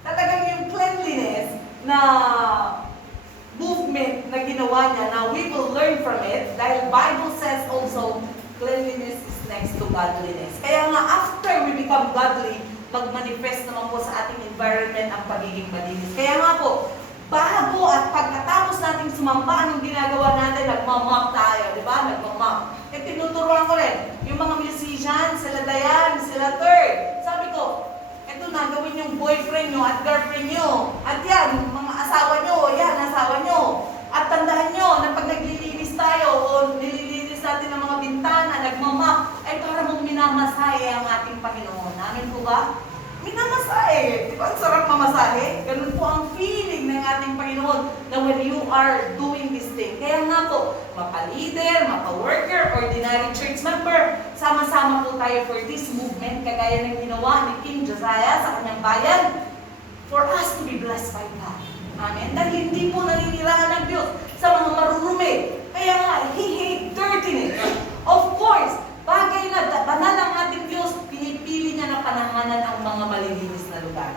talagang yung cleanliness na movement na ginawa niya, na we will learn from it, dahil Bible says also, cleanliness is next to godliness. Kaya nga, after we become godly, mag-manifest naman po sa ating environment ang pagiging malinis. Kaya nga po, bago at pagkatapos natin sumamba, anong ginagawa natin? Nagmamap tayo, di ba? Nagmamap. Tinuturuan ko rin, yung mga musicians, sila Dayan, sila Third. Sabi ko, ito na, gawin yung boyfriend nyo at girlfriend nyo. At yan, mga asawa nyo, yan, asawa nyo. At tandaan nyo, na pag naglilinis tayo, o nililinis natin ng mga bintana, nagmamap, ay para mong minamasahe ang ating Panginoon. Amin po ba? Minamasahe. Di ba ang sarap mamasahe? Ganun po ang feeling ng ating Panginoon na when you are doing this thing. Kaya nga po, mapa-leader, mapa-worker, ordinary church member, sama-sama po tayo for this movement, kagaya ng ginawa ni King Josiah sa kanyang bayan, for us to be blessed by God. Amen? Dahil hindi po naninirahan ng Diyos sa mga marurumi. Kaya nga, He hate dirtiness. Of course, bagay na banal ang ating Diyos, pinipili niya na panahanan ang mga malilinis na lugar.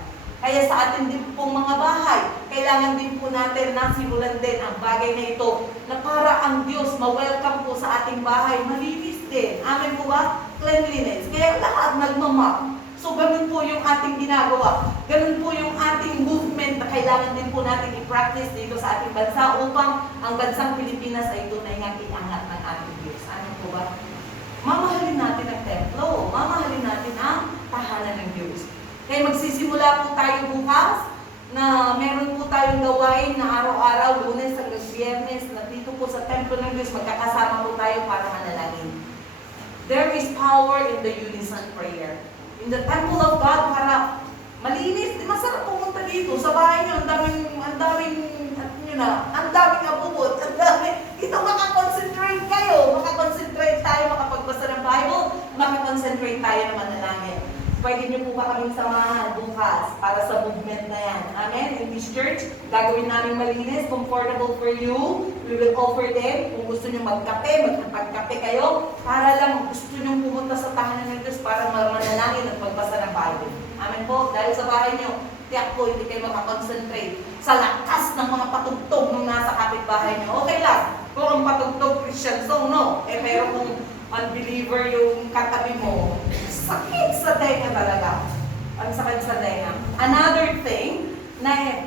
Kaya sa atin din pong mga bahay, kailangan din po natin na simulan din ang bagay na ito na para ang Diyos ma-welcome po sa ating bahay, malinis din. Amen po ba? Cleanliness. Kaya lahat nagmamap. So ganun po yung ating ginagawa. Ganun po yung ating movement na kailangan din po natin i-practice dito sa ating bansa upang ang bansang Pilipinas ay tunay nga iangat ng ating Diyos. Amen po ba? Mamahalin natin ang templo, mamahalin natin ang tahanan ng Diyos. Kaya magsisimula po tayo bukas na meron po tayong gawain na araw-araw, Lunes hanggang Biyernes, na dito po sa templo ng Diyos, magkakasama po tayo para manalangin. There is power in the unison prayer. In the temple of God, para malinis, masarap pumunta dito. Sa bahay nyo, ang daming abubot, ang daming, dito makakonsentrate kayo, makakonsentrate tayo, makapagbasa ng Bible, makakonsentrate tayo na manalangin. Pwede niyo po ba kaming samahan bukas para sa movement na yan. Amen? In this church, gagawin namin malinis, comfortable for you. We will offer them. Kung gusto niyo magkape, magkapagkape kayo. Para lang gusto niyo pumunta sa tahanan ng Diyos para manalangin at magbasa ng Bible. Amen po? Dahil sa bahay niyo, tiyak po, hindi kayo makakonsentrate sa lakas ng mga patugtog nung nasa kapitbahay niyo. Okay lang. Kung ang patugtog Christian song, no? Pero kung unbeliever yung katabi mo, sakit sa tenga talaga. Ang sakit sa tenga. Another thing na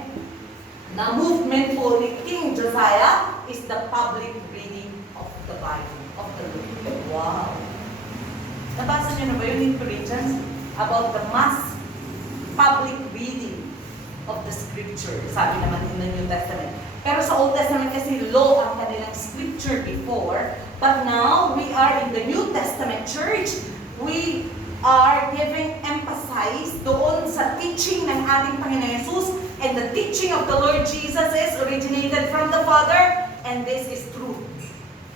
movement po ni King Josiah is the public reading of the Bible, of the Lord. Wow! Nabasa niyo na ba yun in Corinthians? About the mass public reading of the Scripture. Sabi naman in the New Testament. Pero sa Old Testament kasi law ang kanilang Scripture before. But now, we are in the New Testament church. We are giving emphasis doon sa teaching ng ating Panginoon Jesus, and the teaching of the Lord Jesus is originated from the Father, and this is true.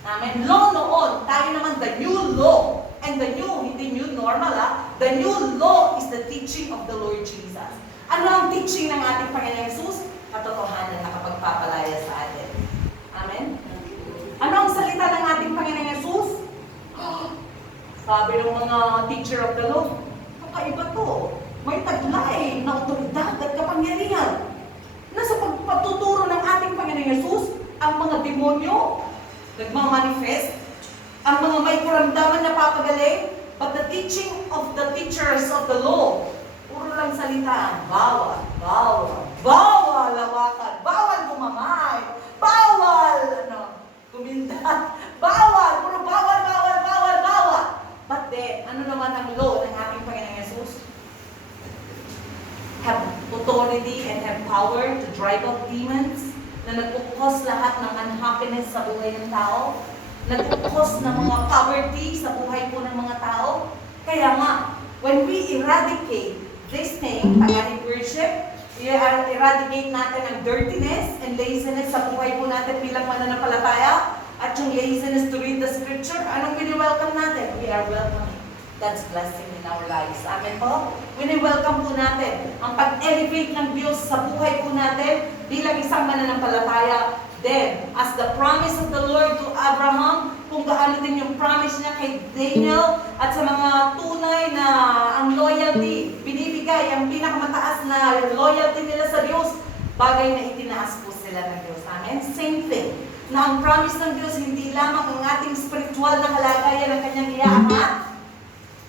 Amen. Law noon, tayo naman the new law, and the new, hindi new normal the new law is the teaching of the Lord Jesus. Ano ang teaching ng ating Panginoon Jesus? Katotohanan na kapagpapalaya sa atin. Amen. Ano ang salita ng ating Panginoon Jesus? Sabi ng mga teacher of the law, kakaiba to. May taglay na otoridad at kapangyarihan. Nasa pagpatuturo ng ating Panginoon Jesus, ang mga demonyo nagmamanifest, ang mga may karamdaman na papagaling, but the teaching of the teachers of the law, puro lang salita, bawal, bawal, bawal lawakan, bawal gumamay, bawal, kuminda, bawal, puro bawal, bawal, bawal, bawal. But then, ano naman ang law ng ating Panginoon Jesus? Have authority and have power to drive out demons, na nagkukos lahat ng unhappiness sa buhay ng tao. nagkukos ng mga poverty sa buhay po ng mga tao. Kaya nga, when we eradicate this thing, paganic worship, eradicate natin ang dirtiness and laziness sa buhay po natin bilang mananampalataya, at yung laziness to read the scripture, anong welcome natin? We are welcoming God's blessing in our lives. Amen po? Wini-welcome po natin ang pag-elevate ng Diyos sa buhay po natin bilang isang mananampalataya. Then, as the promise of the Lord to Abraham, kung gaano din yung promise niya kay Daniel at sa mga tunay na ang loyalty, binibigay ang pinakamataas na loyalty nila sa Diyos, bagay na itinaas po sila ng Diyos. Amen? Same thing. Na ang promise ng Diyos, hindi lamang ang ating spiritual na kalagayan ng kanyang iaangat,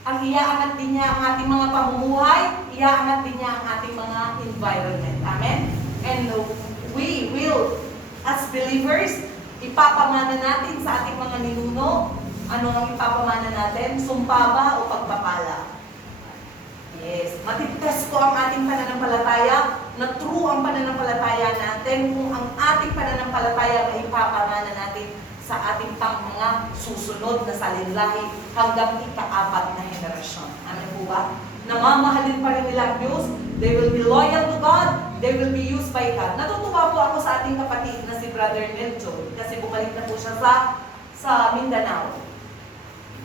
ang iaangat din niya ang ating mga pamumuhay, iaangat din niya ang ating mga environment. Amen? And we will, as believers, ipapamana natin sa ating mga ninuno. Ano ang ipapamana natin? Sumpa ba o pagpapala? Yes. Matitest ko ang ating pananampalataya, na true ang pananampalataya natin, kung ang ating pananampalataya ay ipapamana natin sa ating pang mga susunod na salinlahi hanggang ika-4 na henerasyon. Ano po ba? Namamahalin pa rin nila ang Diyos. They will be loyal to God. They will be used by God. Natutuwa po ako sa ating kapatid na si Brother Nelson kasi bumalik na po siya sa Mindanao.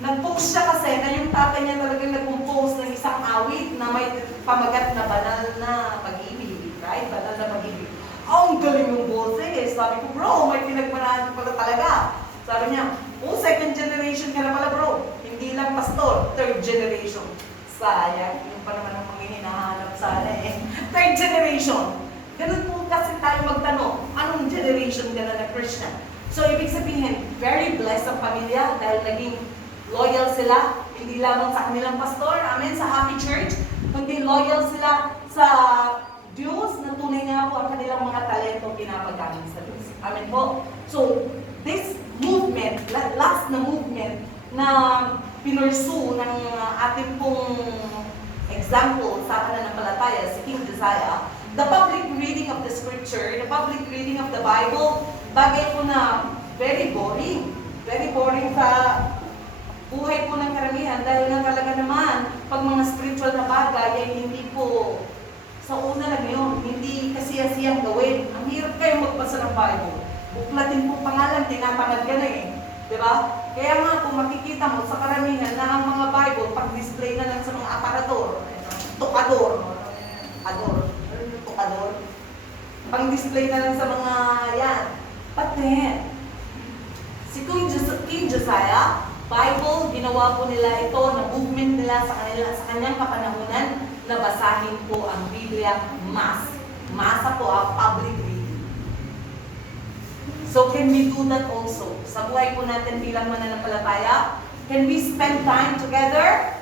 Nag-post siya kasi na yung tatay niya talagang nag-compose ng isang awit na may pamagat na banal na pag-ibig. Right? Banal na pag-ibig. Ang galing yung boses. Sabi ko, bro, may pinagmanahan pala talaga. Sabi niya, second generation ka na pala, bro. Hindi lang pastor, third generation. Sayang, yung pa naman ang mga hinahanap sana eh. Third generation. Ganun po kasi tayo magtanong, anong generation ka na Christian? So, ibig sabihin, very blessed ang pamilya dahil naging loyal sila, hindi lamang sa kanilang pastor, amen, sa Happy Church, kundi loyal sila sa Diyos na tunay nga po ang kanilang mga talento pinapagamit sa Diyos. Amen po. So, this movement, last na movement na pinursu ng ating pong example sa pananampalataya, si King Josiah, the public reading of the scripture, the public reading of the Bible, bagay po na very boring. Very boring sa buhay po ng karamihan dahil nga talaga naman, pag mga spiritual na bagay ay hindi po sa una lang yun, hindi kasiyasiyang gawin. Ang hirap kayo magbasa ng Bible. Buklatin po pangalan, tinatamad ka na eh. Diba? Kaya nga kung makikita mo sa karamihan na ang mga Bible, pag-display na lang sa mga aparador, tukador, tukador, pang-display na lang sa mga yan. But then, si King Josiah, Bible, ginawa po nila ito na movement nila sa kanyang kapanahunan na basahin po ang Biblia masa po ang public reading. So can we do that also? Sa buhay po natin bilang mananampalataya, can we spend time together?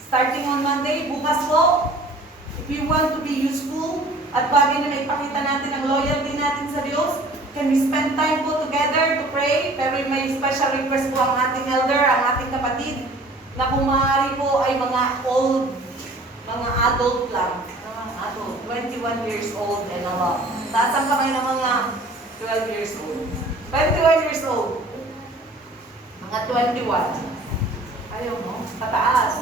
Starting on Monday, bukas po, if we want to be useful at bagay na maipakita natin ang loyalty natin sa Diyos, can we spend time po together to pray? Pero may special request po ang ating elder, ang ating kapatid, na kung maaari po ay mga adult lang. Adult, 21 years old and above. Taas ang kamay ng mga 12 years old. 21 years old. Mga 21. Ayaw mo? Pataas.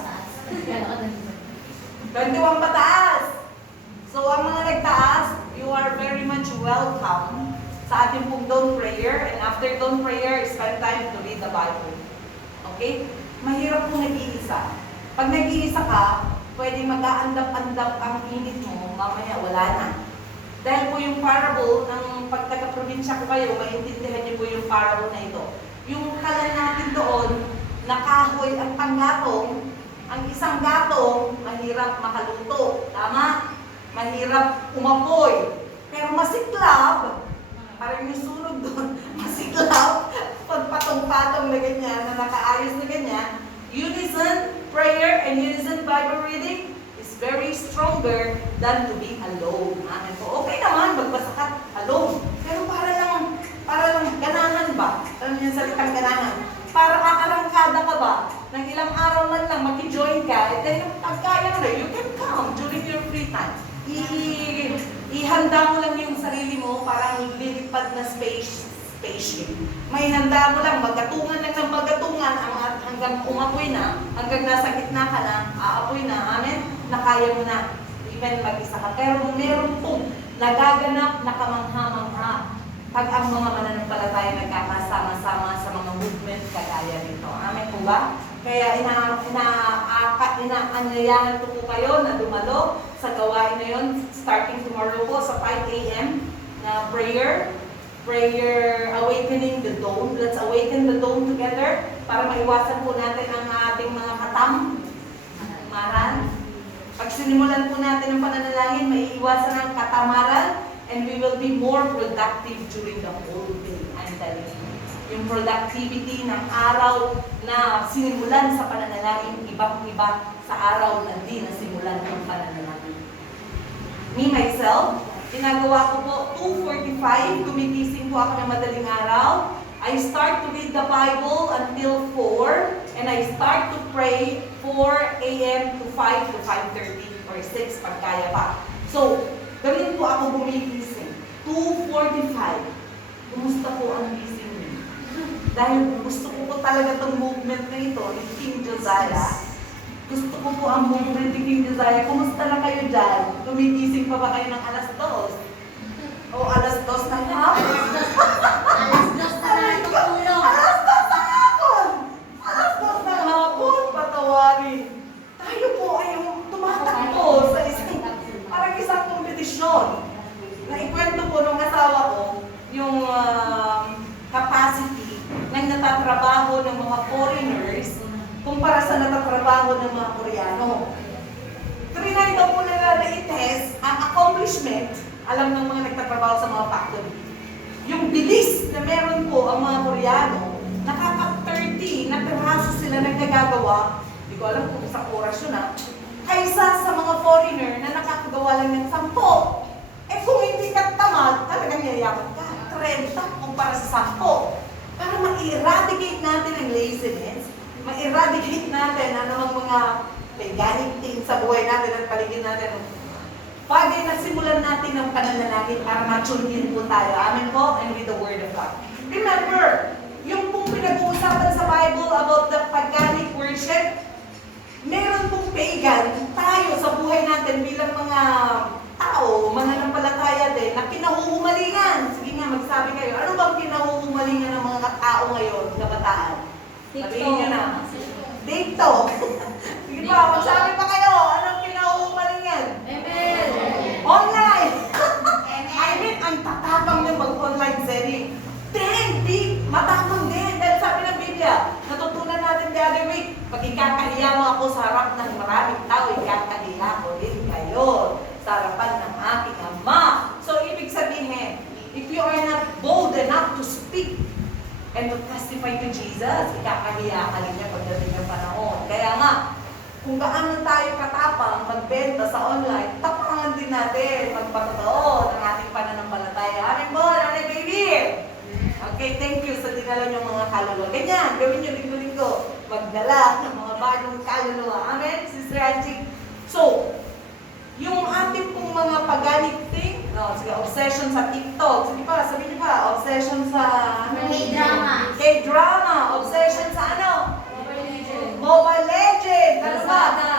21 pataas. So ang mga nagtaas, you are very much welcome sa ating pong dawn prayer. And after dawn prayer, spend time to read the Bible. Okay? Mahirap po nag-iisa. Pag nag-iisa ka, pwedeng mag-aandap-andap ang init mo, mamaya wala na. Dahil po yung parable ng pagtaga-probinsya ko kayo, maintindihan niyo po yung parable na ito. Yung kalan natin doon, nakahoy ang panggatong, ang isang gatong, mahirap makaluto. Tama? Mahirap umapoy. Pero masiklab, parang yung sunog doon, masiklab, pagpatong-patong na ganyan, na nakaayos na ganyan, unison prayer and unison Bible reading is very stronger than to be alone. Amen po. Okay naman, magbasa ka alone. Pero para lang ganahan ba? Alam niyo yung salitang ganahan? Para kakarangkada ka ba? Nang ilang araw man lang maki-join ka, and then pagkaya mo na, you can come during your free time. Ihanda mo lang yung sarili mo, parang lilipad na space spaceship. May handa mo lang, magatungan lang ng magatungan hanggang umapoy na, hanggang nasa gitna ka na, aapoy na, amen, na kaya mo na, even mag-isa ka. Pero meron pong nagaganap na kamangha-mangha pag ang mga mananampalataya nagkakasama-sama sa mga movement kagaya nito. Amen po ba? Kaya inaanyayahan ko po kayo na dumalo sa gawain na yun, starting tomorrow po sa 5 a.m. na prayer awakening the dome. Let's awaken the dome together para maiwasan po natin ang ating mga katamaran. Pag sinimulan po natin ang pananalangin, maiiwasan ang katamaran and we will be more productive during the whole day. I'm telling you. Yung productivity ng araw na sinimulan sa pananalangin, ibang-iba sa araw na di na simulan ng pananalangin. Me, myself, ginagawa ko po 2:45, gumigising po ako ng madaling araw. I start to read the Bible until 4, and I start to pray 4 a.m. to 5 to 5:30 or 6 pag kaya pa. So, ganun po ako gumigising. 2:45. Kumusta po ang gising niyo? Dahil gusto ko po talaga itong movement na ito, ni King Josiah. Gusto ko po ang movement ni King Josiah. Kumusta na kayo dyan? Gumigising pa ba kayo ng alas 2? O alas 2 ng hapon? Alas 2 na lang tutulong. Alas 2 ng hapon! Alas 2 ng hapon, patawarin. Tayo po ay yung tumatakbo sa parang isang kompetisyon. Naikwento po nung asawa ko, yung capacity ng natatrabaho ng mga foreigners kumpara sa natatrabaho ng mga Koreano. Trinay daw po nila na i-test ang accomplishment, alam ng mga nagtatrabaho sa mga factory. Yung bilis na meron po ang mga Koreano, nakaka-30 na piraso sila nagagagawa, hindi ko alam kung isang oras yun kaysa sa mga foreigner na nakakagawa lang ng 10. Eh kung hindi ka tamad, talagang yayaman ka. 30 kumpara sa 10. Para ma-eradicate natin ang laziness, ma-eradicate natin ang mga paganic things sa buhay natin at paligid natin. Bagay na simulan natin ang pananalangin para ma-tune in po tayo. Amen po? And with the Word of God. Remember, yung pong pinag-uusapan sa Bible about the paganic worship, meron pong pagan tayo sa buhay natin bilang mga tao, mananampalataya din, na kinahuhumalingan. Sige nga, magsabi kayo, ano bang kinahuhumalingan ng mga tao ngayon, kabataan? Sabihin nyo na. TikTok. Sige pa, magsabi pa kayo, anong kinahuhumalingan? Amen. Online. I mean, ang tatapang niya mag-online selling. Di, matapang din. Dahil sabi ng Biblia, natutunan natin the other week, pag ikakahiya mo ako sa harap ng maraming tao, ikakahiya ko din kayo sa harapan ng aking Ama. So, ibig sabihin, if you are not bold enough to speak and to testify to Jesus, ikakahiya ka rin niya pagdating ng panahon. Kaya nga, kung gaano tayo katapang magbenta sa online, tapangan din natin magpatotoo ng ating pananampalataya. Amen po, nanay baby! Okay, thank you sa dinala niyong mga kaluluwa. Ganyan, gawin niyo linggo-linggo. Magdala ng mga bagong kaluluwa. Amen, Sister Angie? So, yung ating pong mga paganic thing, sige, obsession sa TikTok. Sige pa, sabihin niyo pa, obsession sa K-drama. K-drama. Obsession sa ano? Mobile Legend. Ano ba? Lazada.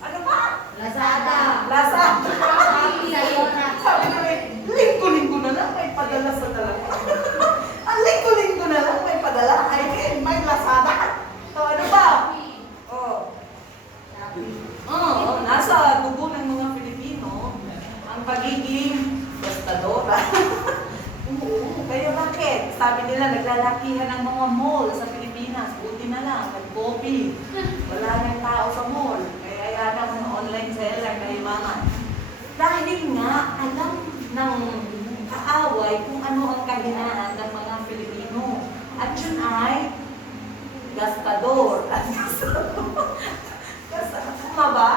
Ano ba? Lazada. Lazada. Sayona. Sabi namin, linggo-linggo na lang may padala sa dala. Ang linggo-linggo na lang may padala. I mean, may Lazada. So, ano ba? Nasa dugo ng mga Pilipino ang pagiging gastadora. Kaya bakit? Sabi nila, naglalakihan ng mga mall sa Pilipinas. Buti na lang, nag-COVID. Wala nang tao sa mall. Kaya yan ang mga online seller, kalimangan. Dahil nga, alam ng kaaway kung ano ang kahinaan ng mga Pilipino. At yun ay gastador. At gastador. Tama ba?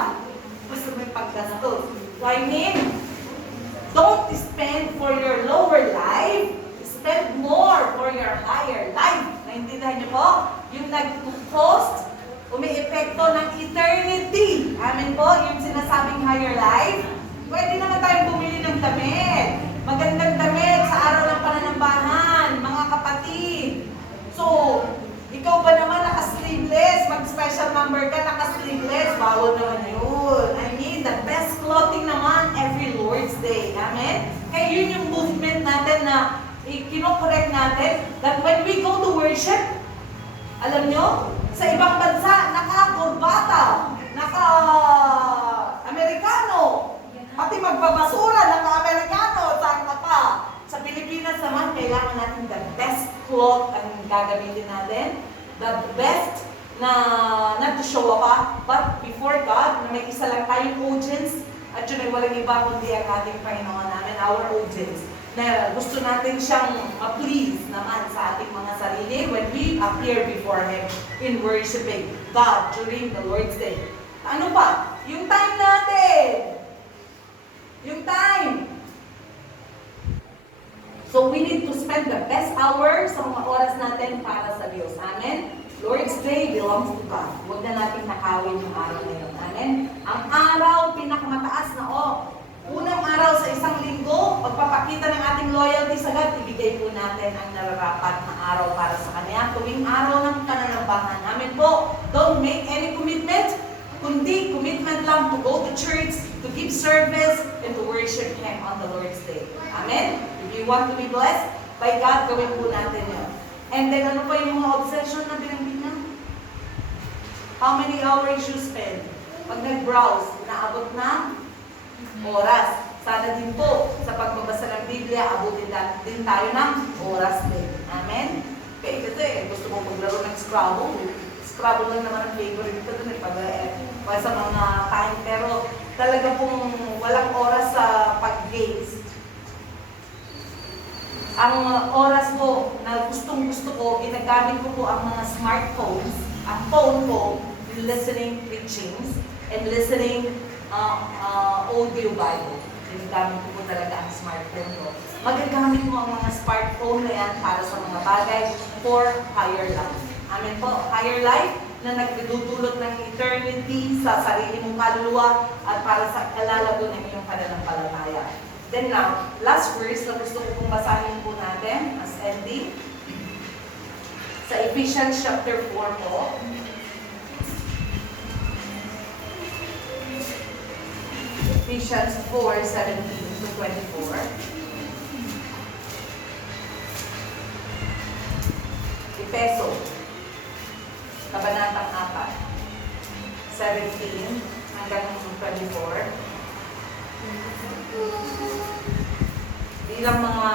Basta may paggastos. So I mean, don't spend for your lower life. Spend more for your higher life. Naintindihan niyo po? Yung nag-cost, umi-epekto ng eternity. Amen po? Yung sinasabing higher life. Pwede naman tayong bumili ng damit. Magandang damit sa araw ng pananambahan. Mga kapatid, special number ka, naka-sleeveless, bawal naman yun. I mean, the best clothing naman every Lord's Day. Amen? Kaya yun yung movement natin na kino-correct natin that when we go to worship, alam nyo, sa ibang bansa, naka-kurbata, naka-Amerikano, pati magbabasura, naka-Amerikano, saan ka pa? Sa Pilipinas naman, kailangan natin the best cloth ang gagamitin natin. The best na not to show up, but before God, na may isa lang tayong audience, at yun ay walang iba kundi ang ating Panginoon namin, our audience, na gusto natin siyang ma-please naman sa ating mga sarili when we appear before Him in worshiping God during the Lord's Day. Ano pa? Yung time natin! Yung time! So we need to spend the best hour sa mga oras natin para sa Diyos. Amen? Lord's Day belongs to God. Huwag na natin nakawin yung araw na yun. Amen? Ang araw, pinakamataas na unang araw sa isang linggo, pagpapakita ng ating loyalty sa God, ibigay po natin ang nararapat na araw para sa Kanya. Tuwing araw ng pananambahan. Amen po. Don't make any commitment, kundi commitment lang to go to church, to give service, and to worship Him on the Lord's Day. Amen? If you want to be blessed by God, gawin po natin yun. And then ano pa yung mga obsession na binanggit na? How many hours you spend? Pag nag-browse, naabot na oras. Sana din po sa pagbabasa ng Biblia, abutin din tayo ng oras din. Amen? Okay, kasi gusto ko maglaro ng Scrabble. Scrabble lang naman ang favorite ko dun sa mga time. Pero talaga pong walang oras sa pag-games. Ang oras ko na gustong-gusto ko, ginagamit ko po ang mga smartphones, ang phone ko, listening preachings, and listening audio Bible. Ginagamit ko po talaga ang smartphone ko. Magagamit mo ang mga smartphone na yan para sa mga bagay for higher life. Amen po, higher life na nagdudulot ng eternity sa sarili mong kaluluwa at para sa kalalago ng iyong pananampalataya. Then now, last verse na gusto ko pong basahin po natin as ending. Sa Ephesians chapter 4 po. Ephesians 4:17 to 24. Efeso, Kabanatang 4, 17 hanggang 24. Bilang mga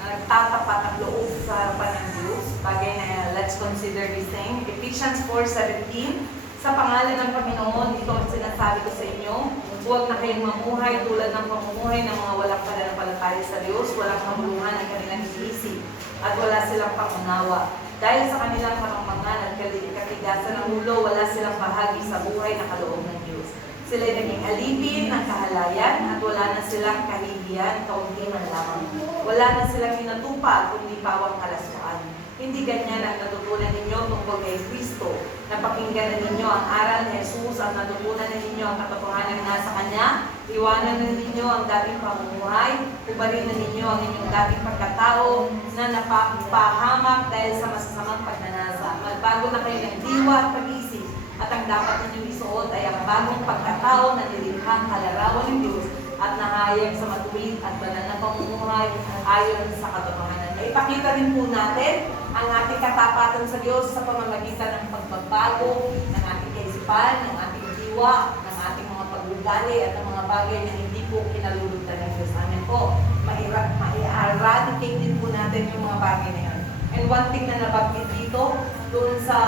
nagtatapat ang loob sa harapan ng Diyos, bagay na let's consider this thing. Ephesians 4:17, sa pangalan ng Panginoon, ito ang sinasabi ko sa inyo, huwag na kayong mamuhay tulad ng pamumuhay ng mga walang pananampalataya sa Diyos, walang kamuluhan ang kanilang isip, at wala silang pangunawa. Dahil sa kanilang kamangmangan at katigasan ng ulo, wala silang bahagi sa buhay na kaloob ng Diyos. Sila'y naging alipin ng kahalayan at wala na silang kahihiyan, kaunti man lamang. Wala na silang hinatupad kundi pawang kalaswaan. Hindi ganyan ang natutunan ninyo tungkol kay Kristo. Napakinggan na ninyo ang aral ni Jesus at natutunan na ninyo ang katotohanan na nasa Kanya. Iwanan na ninyo ang dating pamumuhay. Ubarin na ninyo ang inyong dating pagkatao na napapahamak dahil sa masasamang pagnanasa. Magbago na kayo ng diwa at pag-isip. At ang dapat ninyong isuot ay ang bagong pagkatao na nilikhang kalarawan ng Diyos at nahayag sa matuwid at banal na pamumuhay ayon sa katotohanan. Ipakita rin po natin ang ating katapatan sa Diyos sa pamamagitan ng pagbabago ng ating kaisipan, ng ating diwa, ng ating mga pag-ugali at ng mga bagay na hindi po kinalulugdan ng Diyos. Amen po. Ma-eradicate din po natin yung mga bagay na yan. And one thing na nabanggit dito, doon sa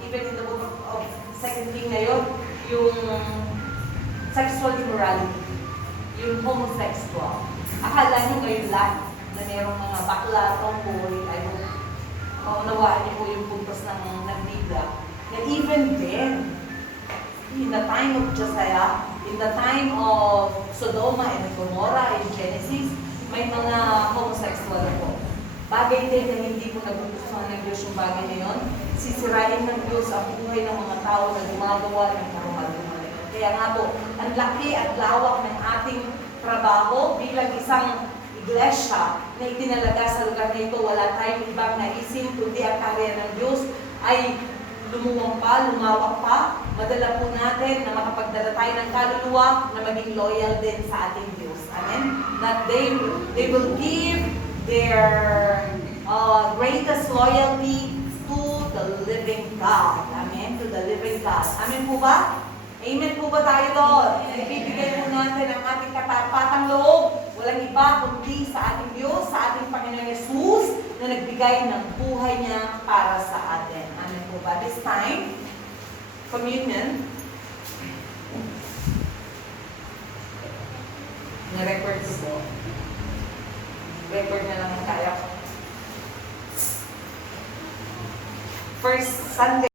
even in the book of second king na yun, yung sexual immorality, yung homosexual. Akala nyo ngayon lang na mayroong mga bakla, tomboy, ay maunawaan niyo po yung puntos ng Biblia, na even then, in the time of Josiah, in the time of Sodoma and Gomorrah in Genesis, may mga homosexual po. Bagay din na hindi po nagugustuhan ng Diyos yung bagay na yun. Sisirain ng Diyos ang buhay ng mga tao na gumagawa ng karumal-dumal. Kaya nga po, ang laki at lawak ng ating trabaho bilang isang iglesia na itinalaga sa lugar na ito, wala tayong ibang naisip, kundi ang karya ng Diyos ay lumuwang pa, lumawak pa, madala po natin na makapagdala tayo ng kaluluwa na maging loyal din sa ating Diyos. Amen? That they will give their greatest loyalty to the living God. Amen? To the living God. Amen po ba? Amen po ba tayo, Lord? Ibibigay po natin ang ating katapatang loob. Walang iba kundi sa ating Diyos, sa ating Panginoon Yesus na nagbigay ng buhay niya para sa atin. Amen po ba? This time, communion. Na-record ko po. Record na lang ang kaya ko. First Sunday.